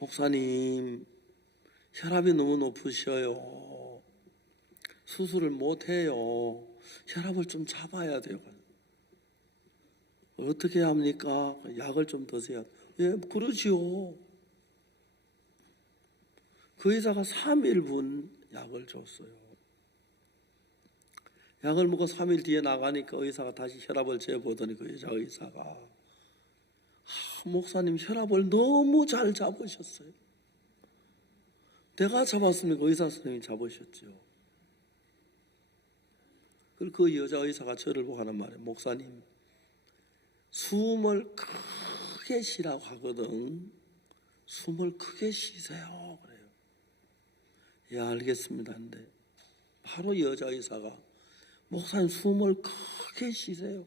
목사님 혈압이 너무 높으셔요. 수술을 못해요. 혈압을 좀 잡아야 돼요. 어떻게 합니까? 약을 좀 드세요. 예, 그러지요. 그 의사가 3일분 약을 줬어요. 약을 먹고 3일 뒤에 나가니까 의사가 다시 혈압을 재보더니 그 여자 의사가 목사님 혈압을 너무 잘 잡으셨어요. 내가 잡았으면 그 의사 선생님이 잡으셨죠. 그리고 그 여자 의사가 저를 보고 하는 말이에요. 목사님 숨을 크게 쉬라고 하거든. 숨을 크게 쉬세요. 그래요. 예, 알겠습니다. 근데 바로 여자 의사가 목사님 숨을 크게 쉬세요.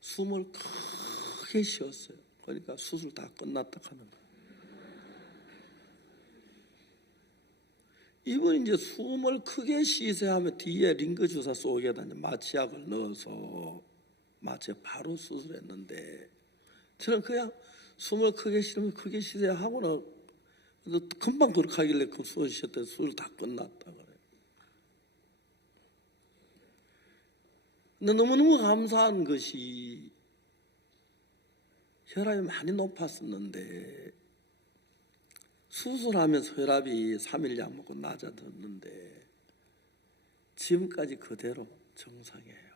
숨을 크게 쉬었어요. 그러니까 수술 다 끝났다 하는 거예요. 이분이 이제 숨을 크게 쉬세요 하면 뒤에 링거 주사 속에다 마취약을 넣어서 마취 바로 수술했는데, 저는 그냥 숨을 크게 쉬면 크게 쉬세요 하고는 금방 그렇게 하길래 그 수술 쉬었더니 수술 다 끝났다 그래요. 근데 너무너무 감사한 것이 혈압이 많이 높았었는데 수술하면서 혈압이 3일 약 먹고 낮아졌는데 지금까지 그대로 정상이에요.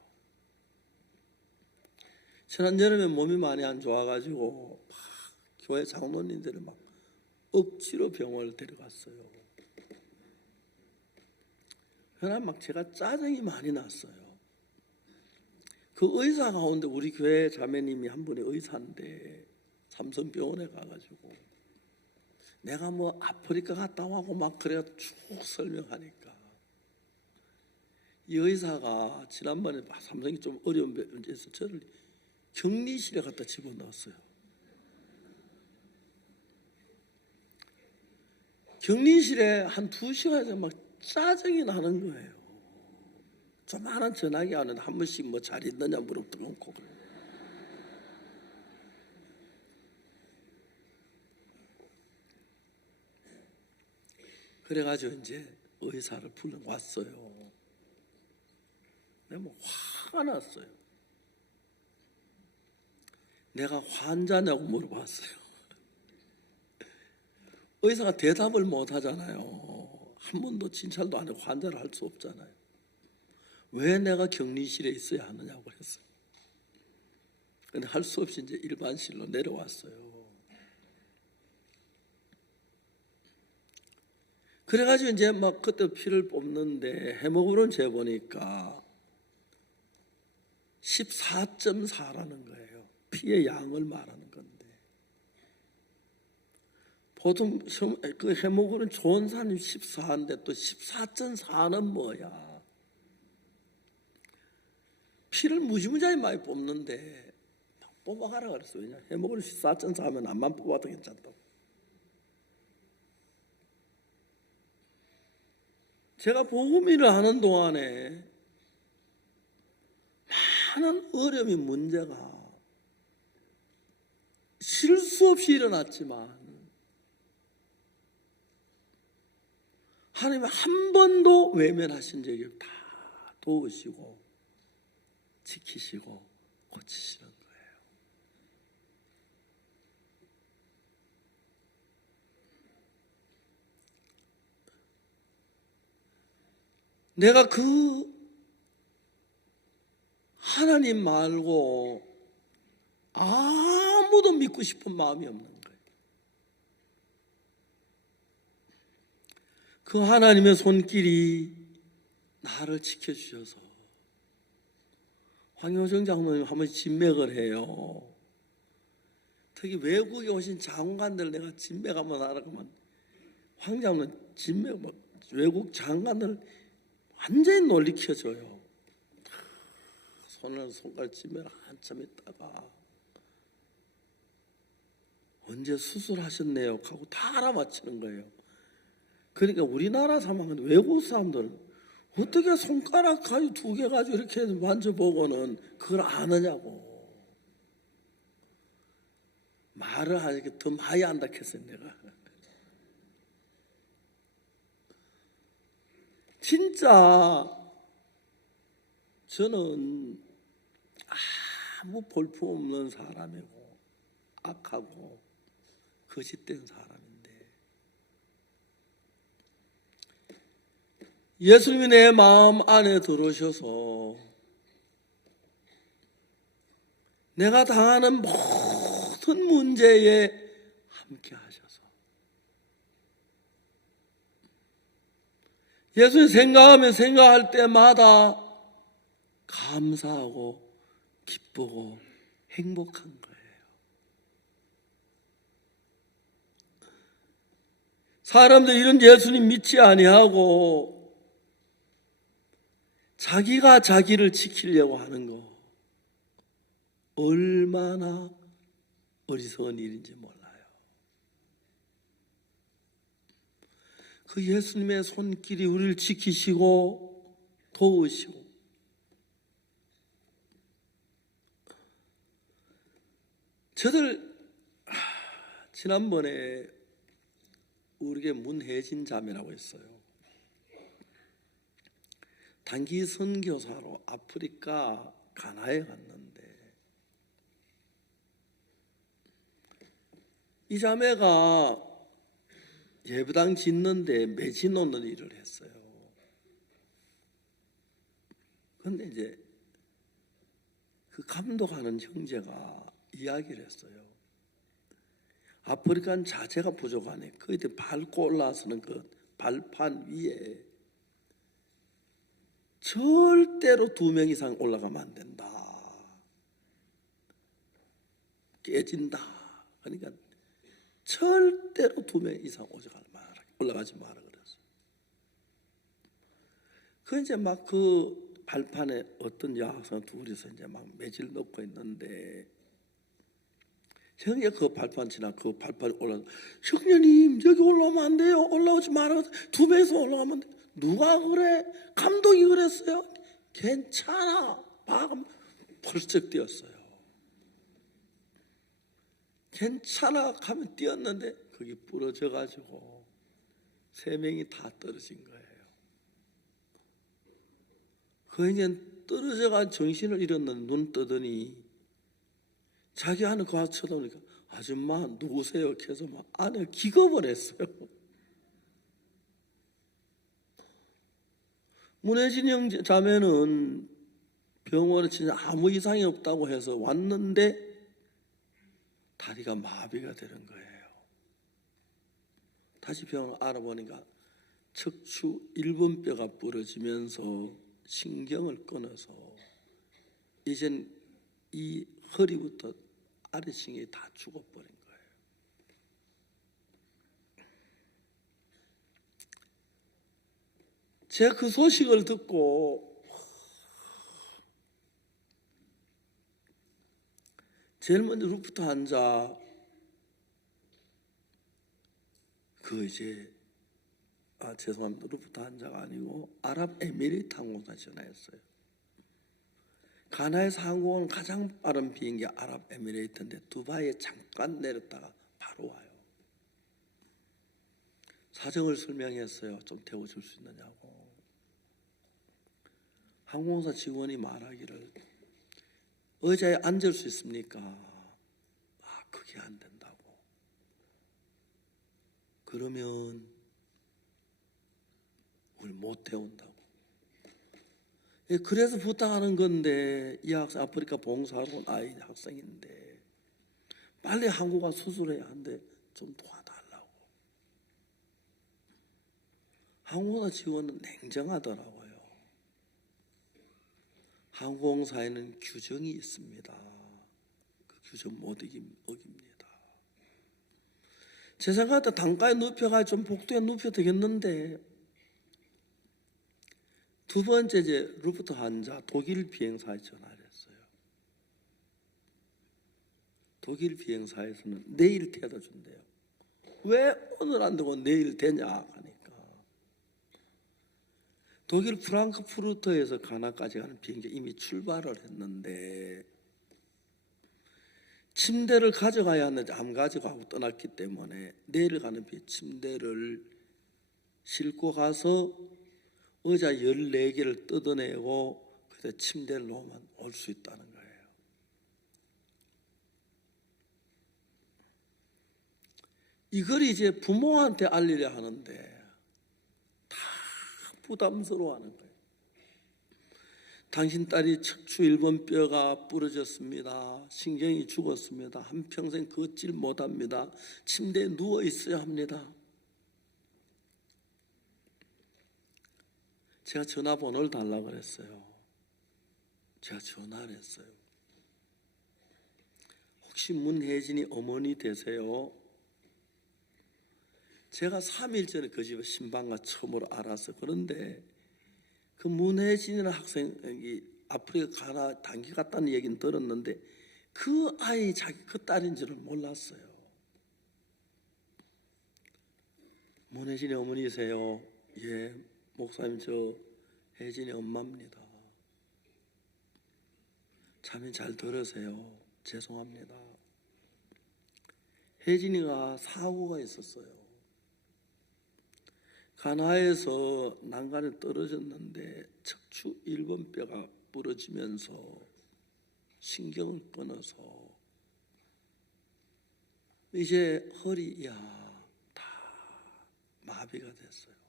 지난 여름에 몸이 많이 안 좋아가지고 막 교회 장로님들을 막 억지로 병원을 데려갔어요. 그러나 막 제가 짜증이 많이 났어요. 그 의사 가운데 우리 교회 자매님이 한 분이 의사인데 삼성병원에 가가지고 내가 뭐 아프리카 갔다 와고 막 그래가 쭉 설명하니까 이 의사가 지난번에 삼성이 좀 어려운 문제에서 저를 격리실에 갖다 집어넣었어요. 격리실에 한 2시간에서 막 짜증이 나는 거예요. 조만한 전화기 하는데 한 번씩 뭐 잘 있느냐 물어보고 않고. 그래가지고 이제 의사를 불러왔어요. 내가 뭐 화가 났어요. 내가 환자냐고 물어봤어요. 의사가 대답을 못 하잖아요. 한 번도 진찰도 안 하고 환자를 할 수 없잖아요. 왜 내가 격리실에 있어야 하느냐고 그랬어요. 근데 할 수 없이 이제 일반실로 내려왔어요. 그래가지고 이제 막 그때 피를 뽑는데 헤모글로빈 재보니까 14.4라는 거예요. 피의 양을 말하는 건데. 보통 그 헤모글로빈 좋은 사람이 14인데 또 14.4는 뭐야? 피를 무지무지하게 많이 뽑는데 뽑아가라 그랬어요. 왜냐? 헤모글로빈 14.4면 암만 뽑아도 괜찮다고. 제가 복음일을 하는 동안에 많은 어려움이 문제가 실수 없이 일어났지만 하나님은 한 번도 외면하신 적이 없다. 도우시고 지키시고 고치시는 거예요. 내가 그 하나님 말고 아무도 믿고 싶은 마음이 없는 거예요. 그 하나님의 손길이 나를 지켜주셔서 황효정 장로님 한 번씩 진맥을 해요. 특히 외국에 오신 장관들 내가 진맥 한번 하라고 하면 황 장로님 진맥 막 외국 장관들 완전히 놀리켜줘요. 손가락 찌면 한참 있다가 언제 수술하셨네요 하고 다 알아맞히는 거예요. 그러니까 우리나라 사람은 외국 사람들은 어떻게 손가락 가지고 2개 가지고 이렇게 만져보고는 그걸 아느냐고. 말을 하니까 더 많이 안다 했어요 내가. 진짜 저는 아무 볼품없는 사람이고 악하고 거짓된 사람인데 예수님이 내 마음 안에 들어오셔서 내가 당하는 모든 문제에 함께 하셔서 예수님 생각할 때마다 감사하고 기쁘고 행복한 거예요. 사람들 이런 예수님 믿지 아니하고 자기가 자기를 지키려고 하는 거 얼마나 어리석은 일인지 몰라요. 그 예수님의 손길이 우리를 지키시고 도우시고 저들 지난번에 우리에게 문혜진 자매라고 했어요. 단기 선교사로 아프리카 가나에 갔는데 이 자매가 예배당 짓는데 매지 놓는 일을 했어요. 그런데 이제 그 감독하는 형제가 이야기를 했어요. 아프리카는 자재가 부족하네. 그때 밟고 올라서는 그 발판 위에 절대로 2명 이상 올라가면 안 된다. 깨진다. 그러니까 절대로 2명 이상 올라가지 마라 그랬어. 그 이제 막 그 발판에 어떤 여학생 둘이서 이제 막 매질 넣고 있는데 형이 그 발판 지나 그 발판에 올라서 형님 여기 올라오면 안 돼요. 올라오지 마라. 2명이서 올라가면 돼. 누가 그래? 감독이 그랬어요. 괜찮아. 막 벌쩍 뛰었어요. 괜찮아 하면 뛰었는데 거기 부러져 가지고 3명이 다 떨어진 거예요. 그 이제 떨어져가 정신을 잃었는데 눈 뜨더니 자기 안에 그 쳐다보니까 아줌마 누구세요? 계속 막 안에 기겁을 했어요. 문혜진 형제 자매는 병원에 진짜 아무 이상이 없다고 해서 왔는데 다리가 마비가 되는 거예요. 다시 병원을 알아보니까 척추 1번 뼈가 부러지면서 신경을 끊어서 이젠 이 허리부터 아래신경이 다 죽어버린 거예요. 제가 그 소식을 듣고 제일 먼저 루프트 환자 죄송합니다. 루프트 환자가 아니고 아랍에미리트 항공사 전화했어요. 가나에서 항공은 가장 빠른 비행기 아랍에미레이트인데 두바이에 잠깐 내렸다가 바로 와요. 사정을 설명했어요. 좀 태워줄 수 있느냐고. 항공사 직원이 말하기를 의자에 앉을 수 있습니까? 그게 안 된다고. 그러면 우리 못 태운다고. 그래서 부탁하는 건데 이 학생 아프리카 봉사하러 온 아이 학생인데 빨리 한국 가서 수술해야 하는데 좀 도와달라고. 항공사 직원은 냉정하더라고요. 항공사에는 규정이 있습니다. 그 규정 못 어깁니다. 제 생각에 단가에 눕혀가 좀 복도에 눕혀 되겠는데 두 번째 이제 루프트 환자 독일 비행사에 전화를 했어요. 독일 비행사에서는 내일 태워다 준대요. 왜 오늘 안 되고 내일 되냐 하니까 독일 프랑크푸르트에서 가나까지 가는 비행기 이미 출발을 했는데 침대를 가져가야 하는데 안 가져가고 떠났기 때문에 내일 가는 비행 침대를 싣고 가서 의자 14개를 뜯어내고 그때 침대를 놓으면 올 수 있다는 거예요. 이걸 이제 부모한테 알리려 하는데 다 부담스러워하는 거예요. 당신 딸이 척추 1번 뼈가 부러졌습니다. 신경이 죽었습니다. 한평생 걷질 못합니다. 침대에 누워 있어야 합니다. 제가 전화번호를 달라고 그랬어요. 제가 전화를 했어요. 혹시 문혜진이 어머니 되세요? 제가 3일 전에 그 집에 신방과 처음으로 알아서 그런데 그 문혜진이라는 학생이 아프리카 가나 단기 갔다는 얘기는 들었는데 그 아이 자기 그 딸인 줄을 몰랐어요. 문혜진이 어머니세요? 예, 목사님 저 혜진이 엄마입니다. 자매 잘 들으세요. 죄송합니다. 혜진이가 사고가 있었어요. 가나에서 난간에 떨어졌는데 척추 1번 뼈가 부러지면서 신경을 끊어서 이제 허리야 다 마비가 됐어요.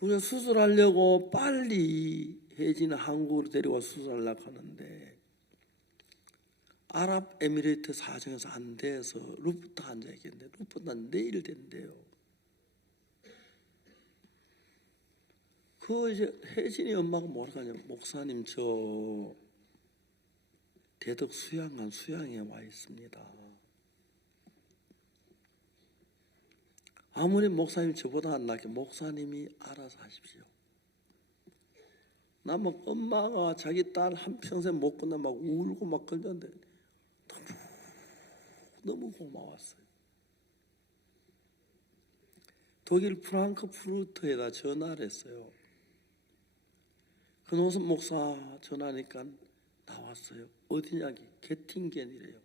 우리가 수술하려고 빨리 혜진을 한국으로 데려와 수술하려고 하는데 아랍에미레이트 사정에서 안 돼서 루프트 환자에게인데 루프트는 내일 된대요. 그 이제 혜진이 엄마가 뭐라고 하냐면 목사님 저 대덕 수양관 수양에 와 있습니다. 아무리 목사님 저보다 안 낫게 목사님이 알아서 하십시오. 나 막 엄마가 자기 딸 한평생 못 끝나 막 울고 막 그러는데 너무 고마웠어요. 독일 프랑크푸르트에다 전화를 했어요. 그노선 목사 전화하니까 나왔어요. 어디냐? 게팅겐이래요.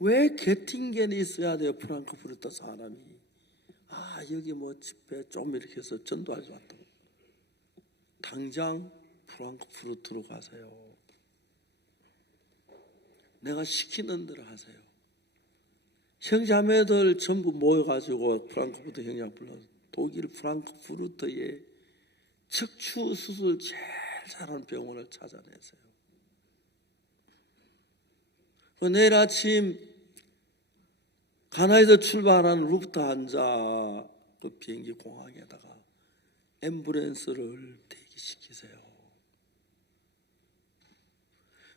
왜 게팅겐이 있어야 돼요? 프랑크푸르트 사람이. 여기 뭐 집회 좀 이렇게 해서 전도하지 왔다고. 당장 프랑크푸르트로 가세요. 내가 시키는 대로 하세요. 형제자매들 전부 모여가지고 프랑크푸르트 형제가 불러서 독일 프랑크푸르트에 척추 수술 제일 잘하는 병원을 찾아냈어요. 내일 아침 가나에서 출발하는 루프트한자 그 비행기 공항에다가 앰뷸런스를 대기시키세요.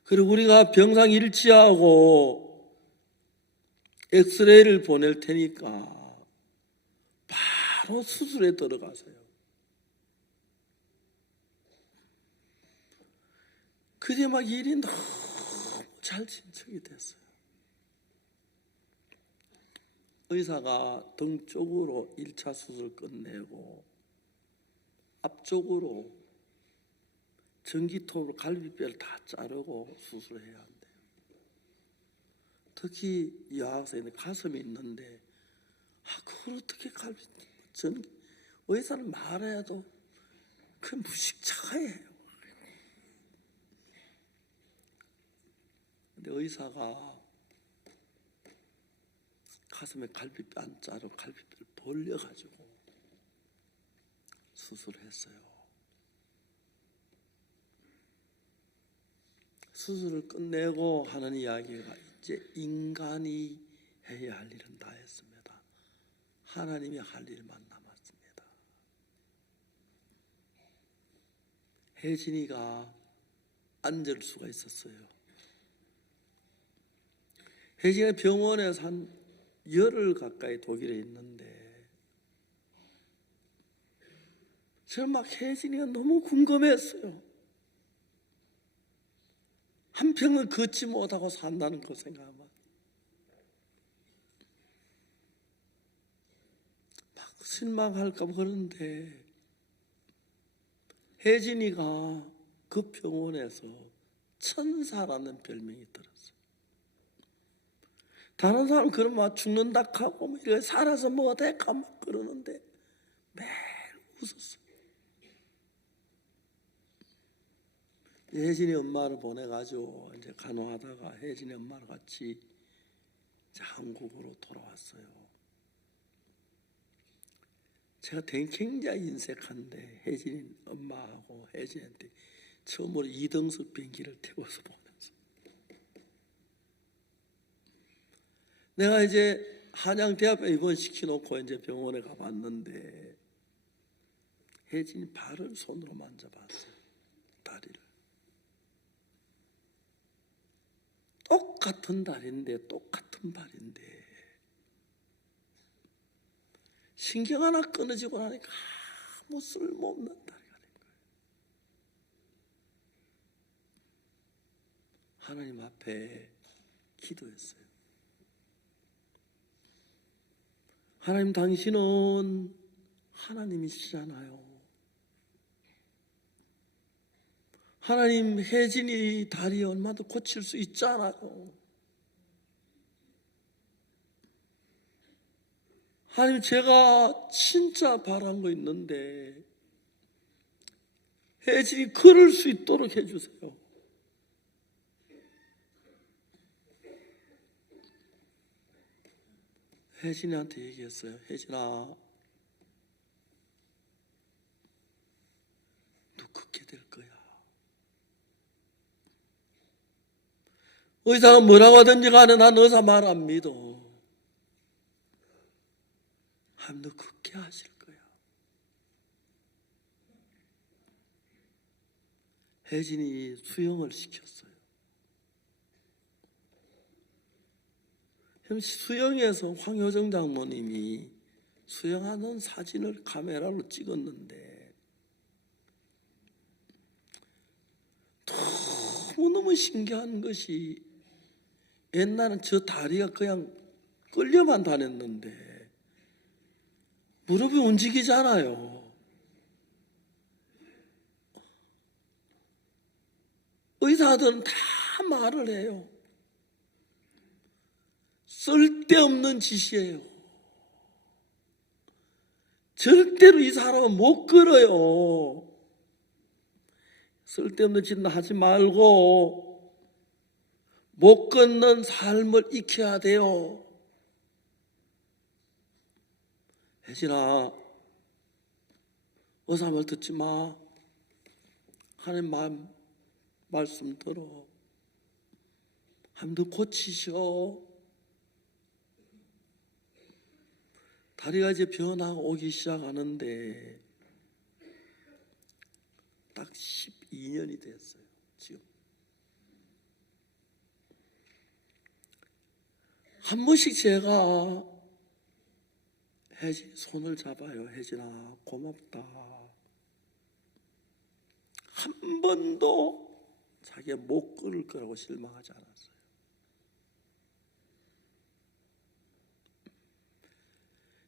그리고 우리가 병상 일지하고 엑스레이를 보낼 테니까 바로 수술에 들어가세요. 그게 막 일이 너무 잘 진척이 됐어요. 의사가 등 쪽으로 1차 수술 끝내고 앞쪽으로 전기톱으로 갈비뼈를 다 자르고 수술해야 한대요. 특히 여학생의 가슴이 있는데 그걸 어떻게 의사는 말해도 그 무식차예요. 근데 의사가 가슴에 갈비뼈 안 자르고 갈비뼈를 벌려가지고 수술했어요. 수술을 끝내고 하는 이야기가 이제 인간이 해야 할 일은 다 했습니다. 하나님이 할 일만 남았습니다. 혜진이가 앉을 수가 있었어요. 혜진이 병원에서 한 열흘 가까이 독일에 있는데 저는 막 혜진이가 너무 궁금했어요. 한 평을 걷지 못하고 산다는 거 생각하면 막 실망할까 봐 그러는데 혜진이가 그 병원에서 천사라는 별명이 들었어요. 다른 사람 그러면 막 죽는다 하고 뭐 이렇게 살아서 뭐가 될까 막 그러는데 매일 웃었어요. 혜진이 엄마를 보내가지고 이제 간호하다가 혜진이 엄마랑 같이 이제 한국으로 돌아왔어요. 제가 굉장히 인색한데 혜진이 엄마하고 혜진한테 처음으로 2등석 비행기를 태워서 보냈어요. 내가 이제 한양대학병 입원시켜놓고 이제 병원에 가봤는데 혜진이 발을 손으로 만져봤어요. 다리를. 똑같은 다리인데 똑같은 발인데 신경 하나 끊어지고 나니까 아무 쓸모없는 다리가 된 거예요. 하나님 앞에 기도했어요. 하나님, 당신은 하나님이시잖아요. 하나님, 혜진이 다리 얼마나 고칠 수 있잖아요. 하나님, 제가 진짜 바란 거 있는데 혜진이 걸을 수 있도록 해주세요. 혜진이한테 얘기했어요. 혜진아, 너 걷게 될 거야. 의사가 뭐라고 하든지 간에 난 의사 말 안 믿어. 하나님, 너 걷게 하실 거야. 혜진이 수영을 시켰어요. 수영에서 황효정 장모님이 수영하는 사진을 카메라로 찍었는데 너무너무 신기한 것이 옛날엔 저 다리가 그냥 끌려만 다녔는데 무릎이 움직이잖아요. 의사들은 다 말을 해요. 쓸데없는 짓이에요. 절대로 이 사람은 못 걸어요. 쓸데없는 짓 하지 말고 못 걷는 삶을 익혀야 돼요. 혜진아, 어사 말 듣지 마. 하나님 말씀 들어. 하나님도 고치셔. 다리가 이제 변화가 오기 시작하는데 딱 12년이 됐어요. 지금 한 번씩 제가 혜진 손을 잡아요. 혜진아, 고맙다. 한 번도 자기가 못 걸을 거라고 실망하지 않았어요.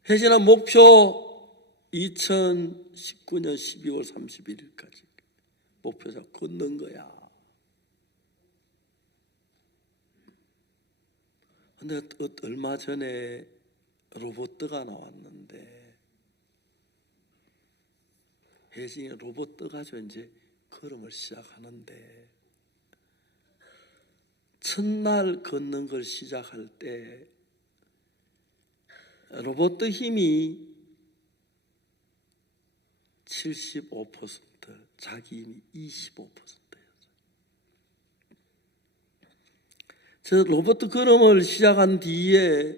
혜진아, 목표 2019년 12월 31일까지 목표 잡고 걷는 거야. 근데 얼마 전에 로봇가 나왔는데 혜진이 로봇 가지고 이제 걸음을 시작하는데 첫날 걷는 걸 시작할 때 로봇 힘이 75%, 자기 힘이 25%였어요. 저 로봇 걸음을 시작한 뒤에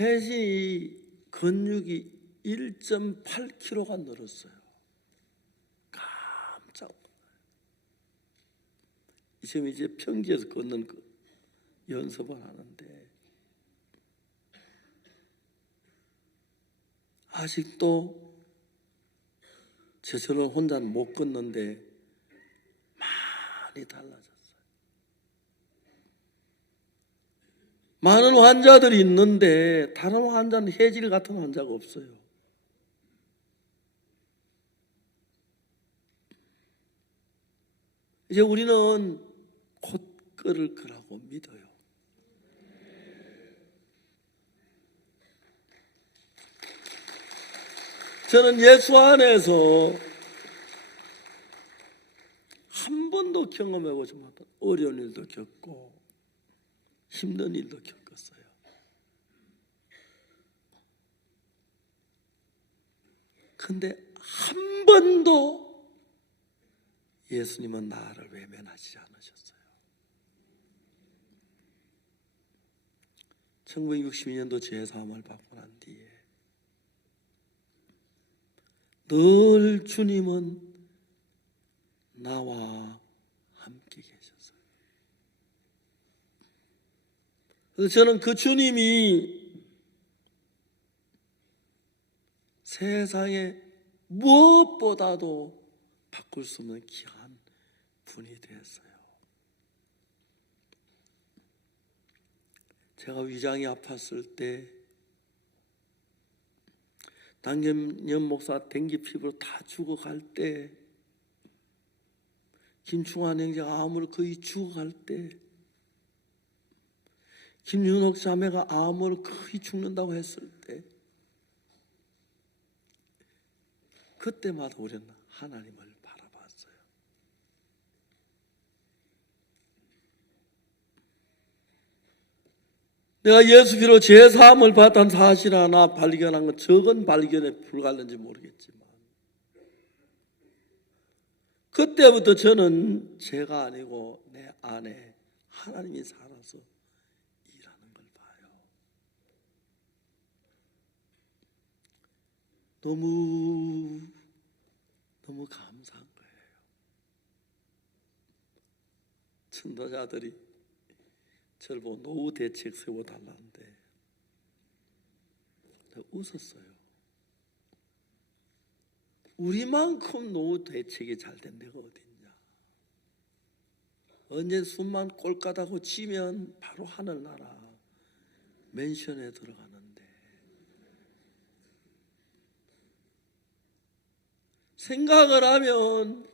혜진이 근육이 1.8kg가 늘었어요. 깜짝 놀라요. 지금 이제 평지에서 걷는 거 연습을 하는데 아직도 저처럼 혼자는 못 걷는데 많이 달라졌어요. 많은 환자들이 있는데 다른 환자는 혜질 같은 환자가 없어요. 이제 우리는 곧 걸을 거라고 믿어요. 저는 예수 안에서 한 번도 경험해보지 못한 어려운 일도 겪고 힘든 일도 겪었어요. 근데 한 번도 예수님은 나를 외면하지 않으셨어요. 1962년도 제사함을 받고 난 뒤에 늘 주님은 나와 함께 계셨어요. 그래서 저는 그 주님이 세상에 무엇보다도 바꿀 수 없는 귀한 분이 되었어요. 제가 위장이 아팠을 때 당겸연 목사 dengue 피부로 다 죽어갈 때, 김충환 형제가 암으로 거의 죽어갈 때, 김윤옥 자매가 암으로 거의 죽는다고 했을 때, 그때마다 우리는 하나님을 바라봤어요. 내가 예수 비로 제사함을 받은 사실 하나 발견한 건 적은 발견에 불과한지 모르겠지만 그때부터 저는 제가 아니고 내 안에 하나님이 살아서 일하는 걸 봐요. 너무 감사한 거예요. 전도자들이 저를 보고 노후 대책 세워달라는데 내가 웃었어요. 우리만큼 노후 대책이 잘 된 데가 어딨냐. 언제 숨만 꼴까다고 치면 바로 하늘나라 맨션에 들어가는데 생각을 하면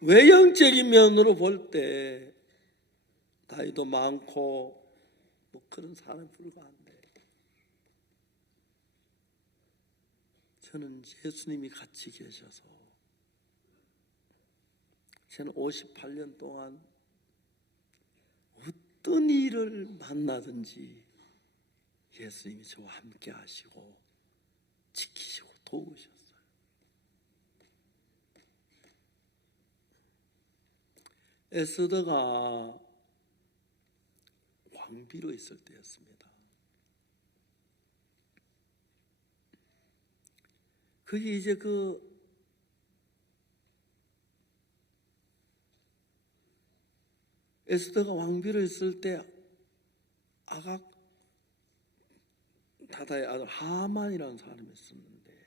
외형적인 면으로 볼 때 나이도 많고 뭐 그런 사람에 불과한데 저는 예수님이 같이 계셔서 저는 58년 동안 어떤 일을 만나든지 예수님이 저와 함께 하시고 지키시고 도우셨어요. 에스더가 왕비로 있을 때였습니다. 그게 이제 에스더가 왕비로 있을 때 아각 다다의 아들 하만이라는 사람이 있었는데,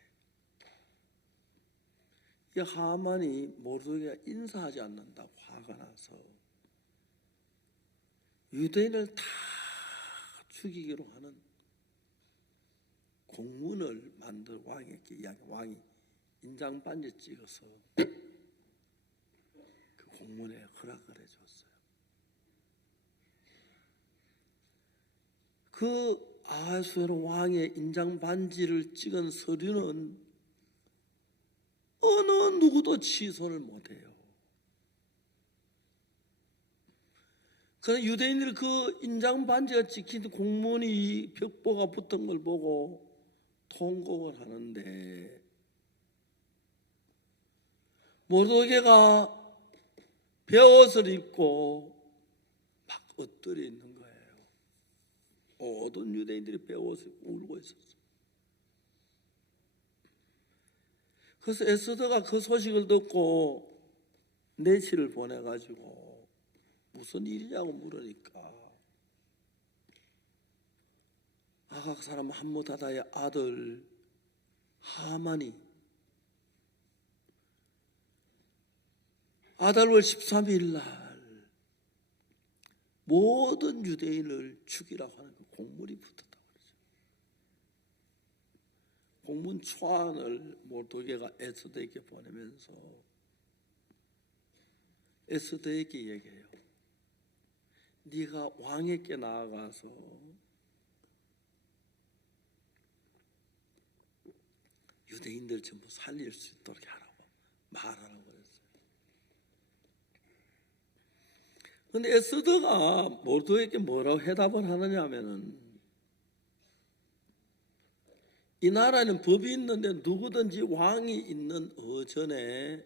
이 하만이 모르드게가 인사하지 않는다고 화가 나서 유대인을 다 죽이기로 하는 공문을 만들 왕에게 이야기, 왕이 인장 반지 찍어서 그 공문에 허락을 해줬어요. 그 아하수에로 왕의 인장 반지를 찍은 서류는 어느 누구도 취소를 못해요. 그래서 유대인들이 그 인장 반지가 찍힌 공문이 벽보가 붙은 걸 보고 통곡을 하는데, 모르드게가 베옷을 입고 막 엎드려 있는 거예요. 모든 유대인들이 베옷을 입고 울고 있었어요. 그래서 에스더가 그 소식을 듣고 내치를 보내가지고 무슨 일이냐고 물으니까 아각 사람 함므다다의 아들 하만이 아달월 13일 날 모든 유대인을 죽이라고 하는 그 공문이 붙었다고 그러죠. 공문 초안을 모르드게가 에스더에게 보내면서 에스더에게 얘기해요. 네가 왕에게 나아가서 유대인들 전부 살릴 수 있도록 하라고 말하라고 그랬어요. 그런데 에스더가 모르드게에게 뭐라고 해답을 하느냐 하면은, 이 나라는 법이 있는데 누구든지 왕이 있는 어전에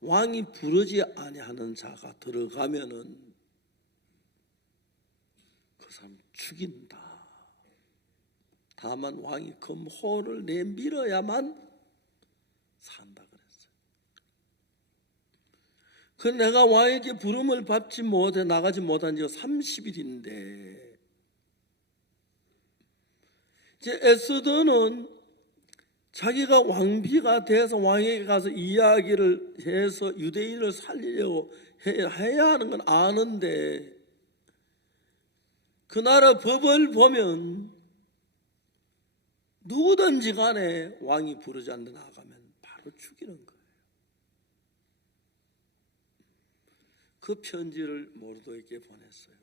왕이 부르지 아니하는 자가 들어가면은 그 사람 죽인다. 다만 왕이 금호를 내밀어야만 산다 그랬어요. 그 내가 왕에게 부름을 받지 못해 나가지 못한 지가 30일인데 이제 에스더는 자기가 왕비가 돼서 왕에게 가서 이야기를 해서 유대인을 살리려고 해야 하는 건 아는데, 그 나라 법을 보면 누구든지 간에 왕이 부르지 않는 나가면 바로 죽이는 거예요. 그 편지를 모르드게에게 보냈어요.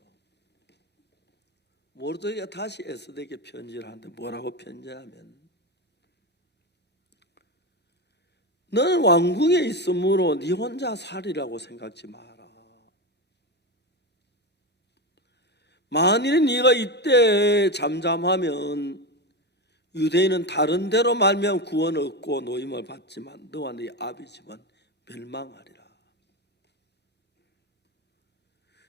모르드게가 다시 에스더에게 편지를 하는데 뭐라고 편지하면, 너는 왕궁에 있으므로 네 혼자 살이라고 생각지 마라. 만일 네가 이때 잠잠하면 유대인은 다른 데로 말미암아 구원을 얻고 노임을 받지만 너와 네 아비 집은 멸망하리라.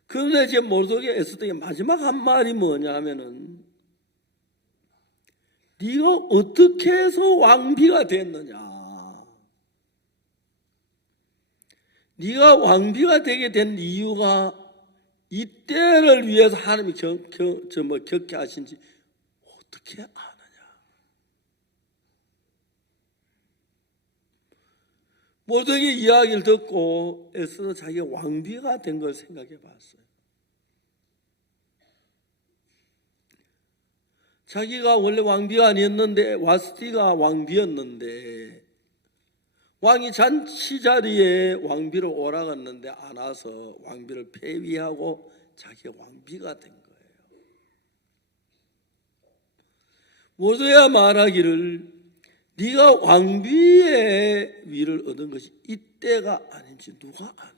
그런데 이제 모르드게 에스더의 마지막 한 말이 뭐냐 하면은, 네가 어떻게 해서 왕비가 됐느냐, 네가 왕비가 되게 된 이유가 이때를 위해서 하나님이 겪게 하신지 어떻게 아느냐. 모르드게 이야기를 듣고 에스더 자기가 왕비가 된 걸 생각해 봤어요. 자기가 원래 왕비가 아니었는데 와스티가 왕비였는데, 왕이 잔치 자리에 왕비를 오라갔는데 안 와서 왕비를 폐위하고 자기가 왕비가 된 거예요. 모두야 말하기를 네가 왕비의 위를 얻은 것이 이때가 아닌지 누가 아느냐.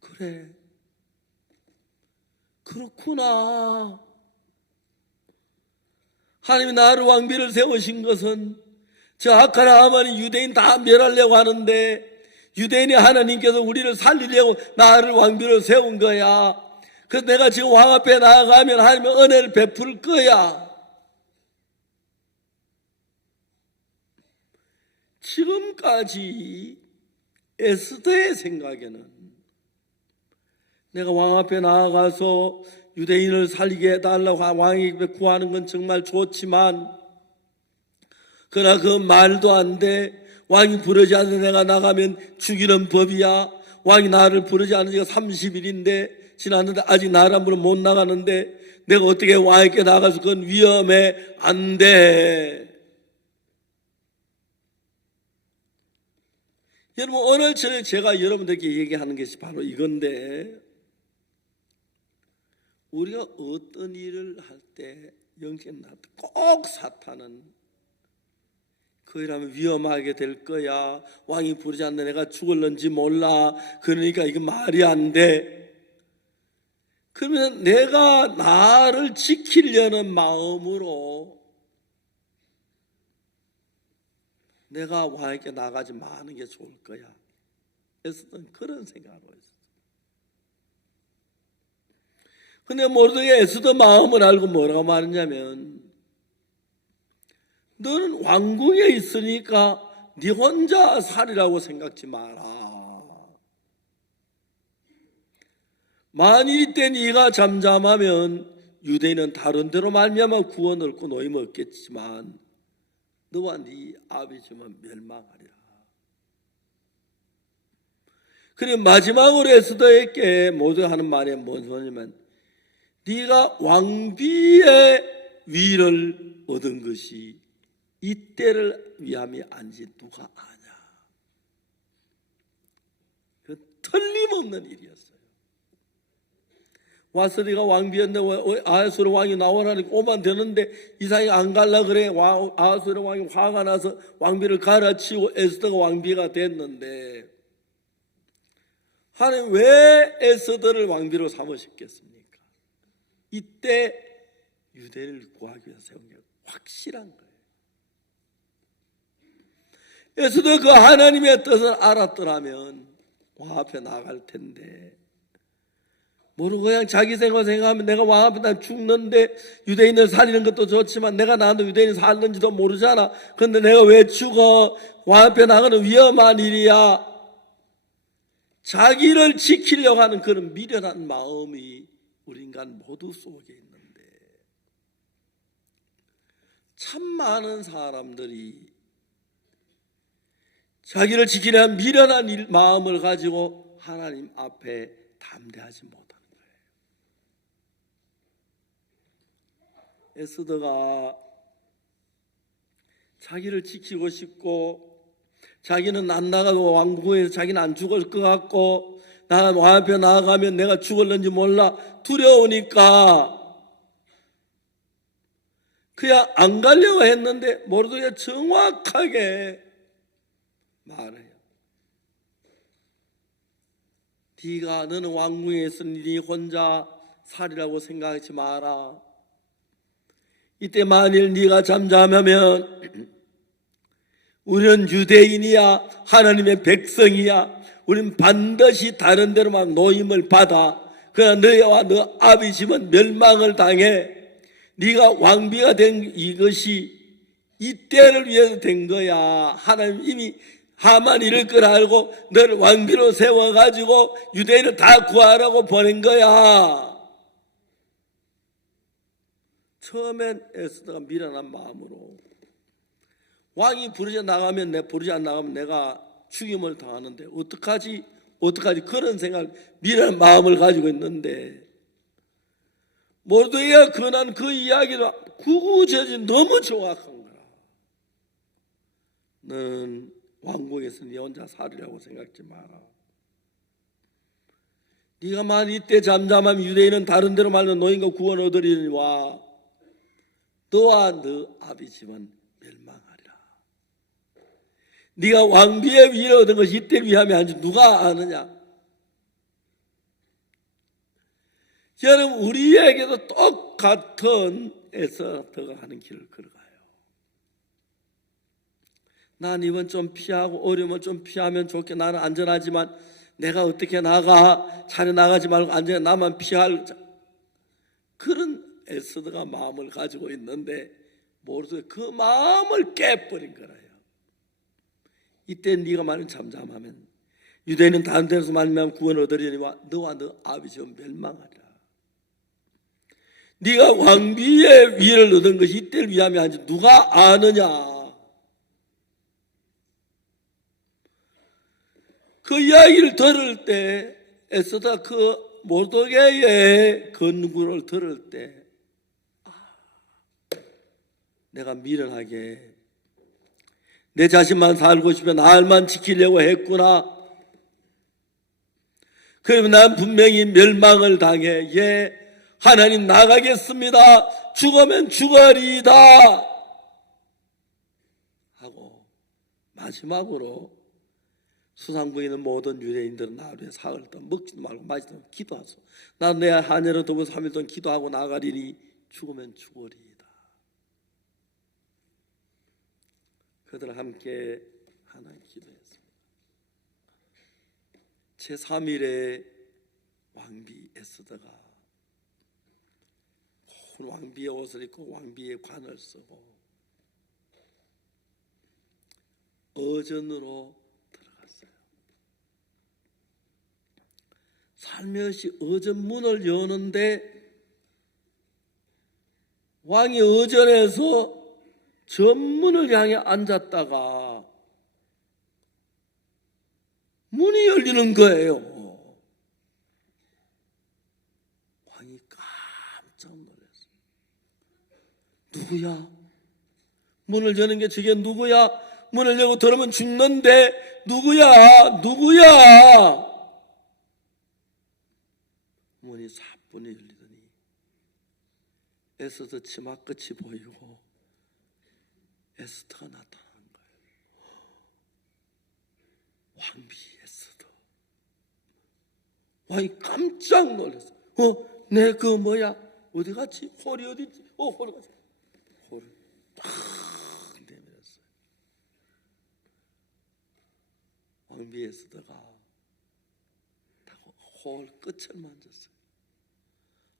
그래, 그렇구나. 하나님이 나를 왕비를 세우신 것은 저 악한 하만이 유대인 다 멸하려고 하는데 유대인이 하나님께서 우리를 살리려고 나를 왕비로 세운 거야. 그래서 내가 지금 왕 앞에 나아가면 하나님의 은혜를 베풀 거야. 지금까지 에스더의 생각에는 내가 왕 앞에 나아가서 유대인을 살리게 해달라고 왕에게 구하는 건 정말 좋지만 그러나 그 말도 안 돼. 왕이 부르지 않는 내가 나가면 죽이는 법이야. 왕이 나를 부르지 않은 지가 30일인데 지났는데 아직 나를 안 부르 못 나가는데 내가 어떻게 왕에게 나가서 그건 위험해. 안 돼. 여러분 오늘 저녁 제가 여러분들께 얘기하는 것이 바로 이건데 우리가 어떤 일을 할 때 영적인 날 꼭 사탄은 그 일하면 위험하게 될 거야. 왕이 부르지 않는 내가 죽을는지 몰라. 그러니까 이거 말이 안 돼. 그러면 내가 나를 지키려는 마음으로 내가 왕에게 나가지 마는 게 좋을 거야. 에스더는 그런 생각을 했어. 근데 모르드게 에스더 마음을 알고 뭐라고 말했냐면 너는 왕궁에 있으니까 네 혼자 살이라고 생각지 마라. 만일 이때 네가 잠잠하면 유대인은 다른 데로 말미암아 구원을 얻고 노임 얻겠지만 너와 네 아비지만 멸망하리라. 그리고 마지막으로 에스더에게 모두 하는 말이 뭐냐면 네가 왕비의 위를 얻은 것이 이때를 위함이 아닌지 누가 아냐. 그 틀림없는 일이었어요. 와서 네가 왕비였는데 아하스로 왕이 나오라니까 오만 되는데 이상이 안 갈라 그래. 아하스로 왕이 화가 나서 왕비를 갈아치우고 에스더가 왕비가 됐는데 하나님 왜 에스더를 왕비로 삼으셨겠습니까? 이때 유대를 구하기 위해서 세운 게 확실한 거예요. 에스더 그 하나님의 뜻을 알았더라면 왕 앞에 나갈 텐데 모르고 그냥 자기 생각하면 내가 왕 앞에 나 죽는데 유대인을 살리는 것도 좋지만 내가 나도 유대인 살는지도 모르잖아. 그런데 내가 왜 죽어? 왕 앞에 나가는 위험한 일이야. 자기를 지키려고 하는 그런 미련한 마음이 우리 인간 모두 속에 있는데 참 많은 사람들이 자기를 지키려는 미련한 마음을 가지고 하나님 앞에 담대하지 못하는 거예요. 에스더가 자기를 지키고 싶고 자기는 안 나가고 왕궁에서 자기는 안 죽을 것 같고 나 왕 앞에 나아가면 내가 죽을는지 몰라 두려우니까 그냥 안 가려고 했는데 모르드가 정확하게 말해요. 네가 너는 왕궁에 있으니 네 혼자 살이라고 생각하지 마라. 이때 만일 네가 잠잠하면 우리는 유대인이야 하나님의 백성이야. 우리는 반드시 다른 데로만 노임을 받아. 그러나 너와 너 아비 집은 멸망을 당해. 네가 왕비가 된 이것이 이때를 위해서 된 거야. 하나님 이미 하만 이럴 걸 알고 너를 왕비로 세워가지고 유대인을 다 구하라고 보낸 거야. 처음엔 에스더가 미련한 마음으로 왕이 부르지 않나가면 내가 죽임을 당하는데 어떡하지 그런 생각 미련한 마음을 가지고 있는데 모르드게가 권한 그 이야기를 구구절절 너무 정확한 거야. 너는 왕궁에서 네 혼자 살이라고 생각지 마라. 네가 만일 이때 잠잠하면 유대인은 다른 데로 말로 노인과 구원 얻으리니와 너와 너 아비 집은 멸망하리라. 네가 왕비의 위를 얻은 것이 이때 위함이 아닌지 누가 아느냐? 여러분, 우리에게도 똑같은 에서더가 하는 길을 걸어가요. 난 이번 좀 피하고 어려움을 좀 피하면 좋게, 나는 안전하지만 내가 어떻게 나가, 자네 나가지 말고 안전해, 나만 피할, 그런 에스더가 마음을 가지고 있는데 모르죠. 그 마음을 깨버린 거라요. 이때 네가 만약 잠잠하면 유대인은 다른 데서 말미암아 구원을 얻으려니와 너와 너 아비지 멸망하리라. 네가 왕비의 위를 얻은 것이 이때를 위함이 아닌지 누가 아느냐? 그 이야기를 들을 때 에스더가 그 모르드게의 건구를 들을 때 내가 미련하게 내 자신만 살고 싶어 나만 지키려고 했구나. 그러면 난 분명히 멸망을 당해. 예, 하나님 나가겠습니다. 죽으면 죽으리이다 하고 마지막으로 수상부에 있는 모든 유대인들은 하루에 사흘 동안 먹지도 말고 마시지도 말고 기도하소. 난 내 하늘을 두고 3일 동안 기도하고 나가리니 죽으면 죽으리이다. 그들 함께 하나님 기도했습니다. 제3일에 왕비 에스더가 고운 왕비의 옷을 입고 왕비의 관을 쓰고 어전으로 들어갔어요. 살며시 어전 문을 여는데 왕이 어전에서 전문을 향해 앉았다가 문이 열리는 거예요. 왕이 깜짝 놀랐어요. 누구야? 문을 여는 게 저게 누구야? 문을 열고 들어오면 죽는데 누구야? 누구야? 문이 사뿐히 열리더니 에스더 치마 끝이 보이고 에스더가 나타나는 거예요. 왕비 에스더. 왕이 깜짝 놀랐어요. 내 그 뭐야? 어디 갔지? 홀이 어디 있지? 홀이 갔지? 홀을 딱 내밀었어요. 왕비 에스더가 홀 끝을 만졌어요.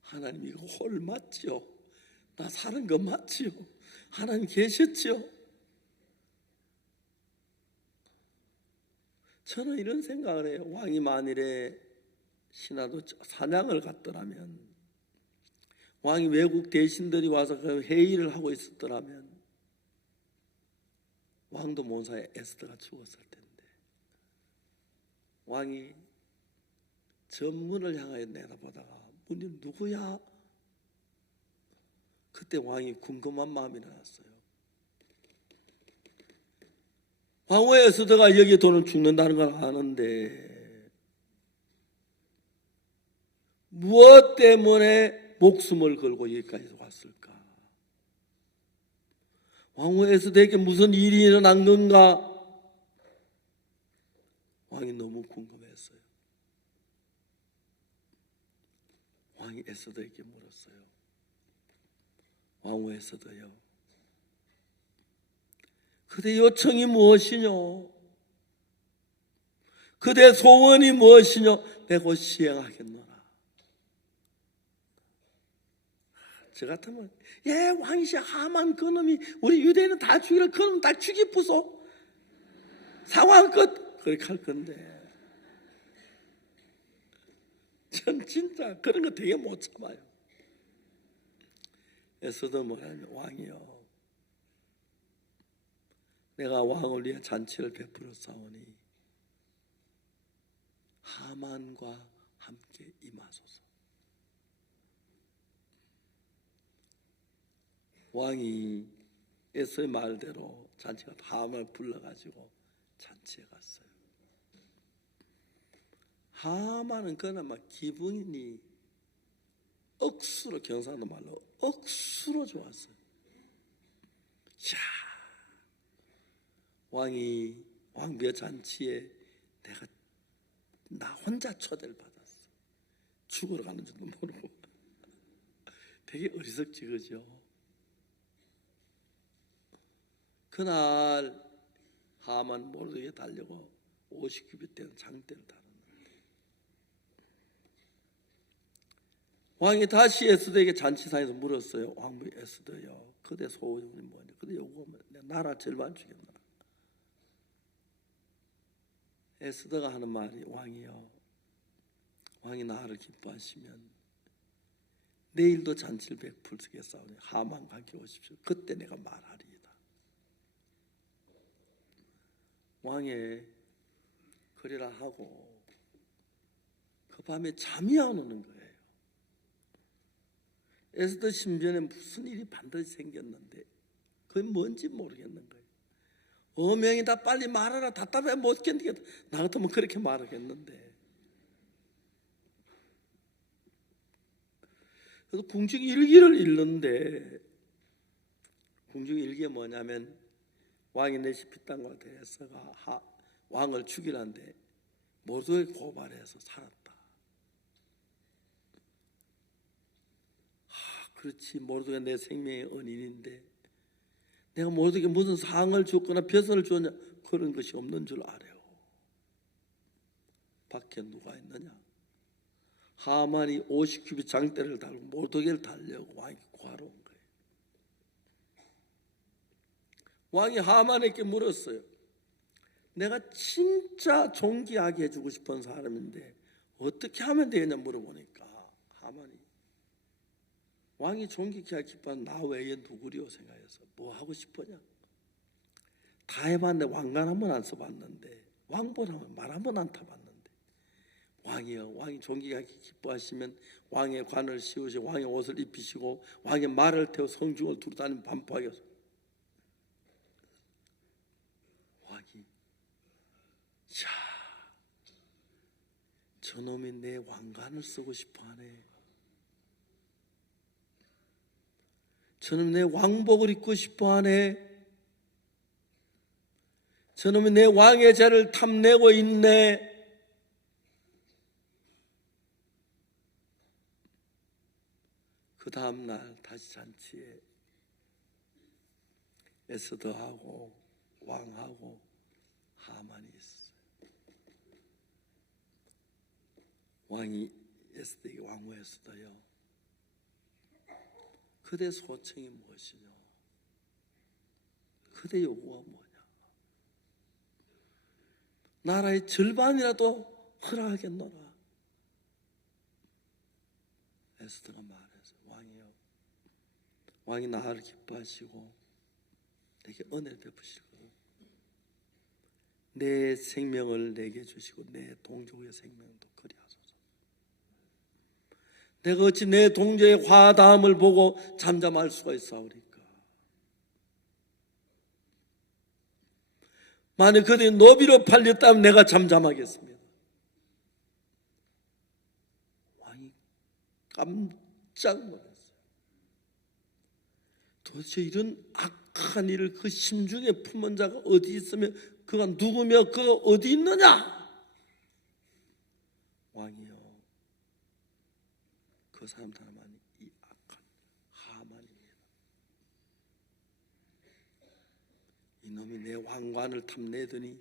하나님 이거 홀 맞지요? 나 사는 거 맞지요? 하나님 계셨지요? 저는 이런 생각을 해요. 왕이 만일에 신하도 사냥을 갔더라면, 왕이 외국 대신들이 와서 그 회의를 하고 있었더라면 왕도 모사에 에스더가 죽었을 텐데 왕이 전문을 향하여 내다보다가 문이 누구야? 그때 왕이 궁금한 마음이 나왔어요. 왕후 에스더가 여기에 도는 죽는다는 걸 아는데 무엇 때문에 목숨을 걸고 여기까지 왔을까? 왕후 에스더에게 무슨 일이 일어난 건가? 왕이 너무 궁금했어요. 왕이 에스더에게 물었어요. 왕후 에스더요, 그대 요청이 무엇이뇨? 그대 소원이 무엇이뇨? 내가 곧 시행하겠노라. 저 같으면 왕이시 하만 그놈이 우리 유대인은 다 죽이라, 그놈 다 죽이쁘소, 상황 끝, 그렇게 할 건데 전 진짜 그런 거 되게 못 참아요. 에스더 뭐냐면, 왕이요, 내가 왕을 위해 잔치를 베풀어 싸우니 하만과 함께 임하소서. 왕이 에스더의 말대로 잔치가 하만을 불러가지고 잔치에 갔어요. 하만은 그나마 기분이 억수로, 경상도 말로 억수로 좋았어요. 야, 왕비의 잔치에 나 혼자 초대를 받았어. 죽으러 가는 줄도 모르고. 되게 어리석지, 그죠? 그날 하만 모르게 달려고 50규빗 되는 장대를 달았는데 왕이 다시 에스더에게 잔치상에서 물었어요. 왕부 에스더요, 그대 소원이 뭐냐? 그대 요구하면 내가 나라 절반 주겠나? 에스더가 하는 말이, 왕이 나를 기뻐하시면 내일도 잔치를 베풀겠사오니 하만과 함께 오십시오. 그때 내가 말하리이다. 왕의 그리라 하고 그 밤에 잠이 안 오는 거예요. 에스더 신변에 무슨 일이 반드시 생겼는데 그게 뭔지 모르겠는 거예요. 어명이 다 빨리 말하라, 답답해 못 견디겠다. 나 같으면 그렇게 말하겠는데. 그래서 궁중 일기를 읽는데, 궁중 일기가 뭐냐면 왕이 내 시피땅과 대해서가 왕을 죽이는데 모두에 고발해서 살았다. 그렇지, 모두가 내 생명의 은인인데 내가 모두에게 무슨 상을 줬거나 벼슬을 줬냐, 그런 것이 없는 줄 알아요. 밖에 누가 있느냐? 하만이 50규빗 장대를 달고 모두에게를 달려고 왕이 구하러 온 거예요. 왕이 하만에게 물었어요. 내가 진짜 존귀하게 해주고 싶은 사람인데 어떻게 하면 되겠냐 물어보니까 하만이, 왕이 존귀케 하기 기뻐하는 나 외에 누구리오 생각해서 뭐 하고 싶으냐? 다 해봤는데 왕관 한 번 안 써봤는데, 왕보라면 말 한 번 안 타봤는데, 왕이 존귀케 하기 기뻐하시면 왕의 관을 씌우시고 왕의 옷을 입히시고 왕의 말을 태워 성중을 두루 다니며 반포하게 하소서. 왕이, 저놈이 내 왕관을 쓰고 싶어하네. 저놈이 내 왕복을 입고 싶어하네. 저놈이 내 왕의 자를 탐내고 있네. 그 다음 날 다시 잔치에 에스더하고 왕하고 하만이 있어요. 왕이 에스더에게 왕후에스더요, 그대 소청이 무엇이냐? 그대 요구가 뭐냐? 나라의 절반이라도 허락하겠노라. 에스더가 말해서, 왕이요, 왕이 나를 기뻐하시고 내게 은혜를 베푸시고 내 생명을 내게 주시고 내 동족의 생명도 그리하소서. 내가 어찌 내 동족의 화담을 보고 잠잠할 수가 있사오리까? 만약 그들이 노비로 팔렸다면 내가 잠잠하겠습니다. 왕이 깜짝 놀랐어요. 도대체 이런 악한 일을 그 심중에 품은 자가 어디 있으며 그가 누구며 그가 어디 있느냐? 왕이요, 그 사람 다만 이 악한 하만입니다. 이놈이 내 왕관을 탐내더니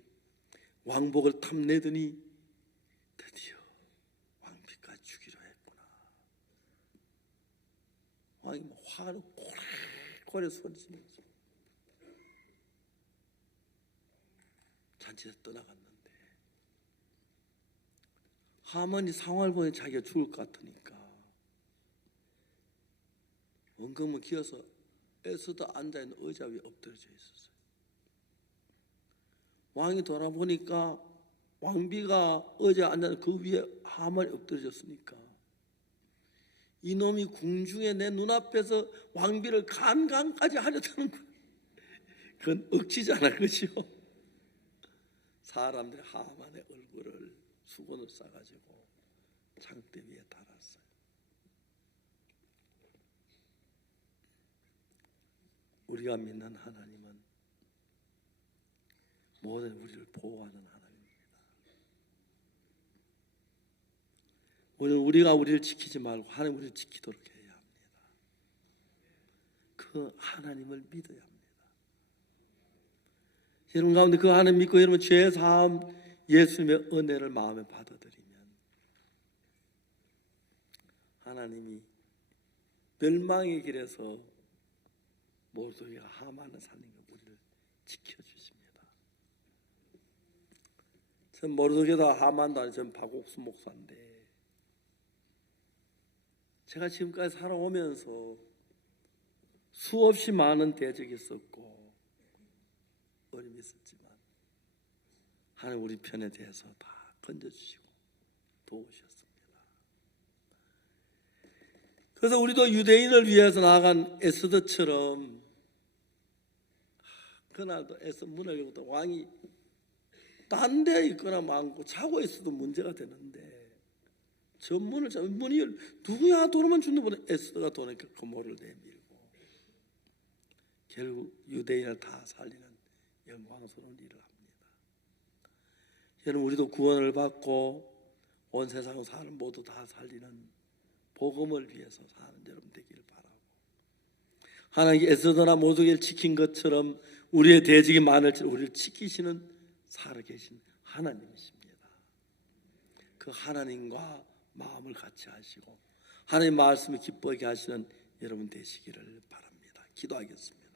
왕복을 탐내더니 드디어 왕비까지 죽이려 했구나. 왕이 뭐 화로 고래 소리치면서 잔치에서 떠나갔는데 하만이 상황을 보니 자기가 죽을 것 같으니까 원금을 기어서 에스더 앉아있는 의자 위에 엎드려져 있었어요. 왕이 돌아보니까 왕비가 의자에 앉아있는 그 위에 하만이 엎드려졌으니까 이놈이 궁중에 내 눈앞에서 왕비를 간간까지 하려다는 거예요. 그건 억지잖아, 그죠? 사람들이 하만의 얼굴을 수건을 싸가지고 장대 위에 달았어요. 우리가 믿는 하나님은 모든 우리를 보호하는 하나님입니다. 우리가 우리를 지키지 말고 하나님 우리를 지키도록 해야 합니다. 그 하나님을 믿어야 합니다. 여러분 가운데 그 하나님 믿고 여러분 죄 사함 예수님의 은혜를 마음에 받아들이면 하나님이 멸망의 길에서 모르드게가 하만을 살린 것 우리를 지켜주십니다. 전 모르드게도 하만도 아니고 전 박옥수 목사인데 제가 지금까지 살아오면서 수없이 많은 대적이 있었고 어려움이 있었지만 하나님 우리 편에 대해서 다 건져주시고 도우셨습니다. 그래서 우리도 유대인을 위해서 나아간 에스더처럼 그날도 에스더 문을 열고도 왕이 딴 데 있거나 많고 자고 있어도 문제가 되는데 저 문을 문이 누구야 도로만 주는 보다 에스더가 도니까 그 모를 내밀고 결국 유대인을 다 살리는 영광스러운 일을 합니다. 여러분 우리도 구원을 받고 온 세상 사람 모두 다 살리는 복음을 위해서 사는 여러분 되기를 바라고 하나님 에스더나 모두를 지킨 것처럼 우리의 대적이 많을지 우리를 지키시는 살아계신 하나님이십니다. 그 하나님과 마음을 같이 하시고 하나님 말씀을 기뻐하게 하시는 여러분 되시기를 바랍니다. 기도하겠습니다.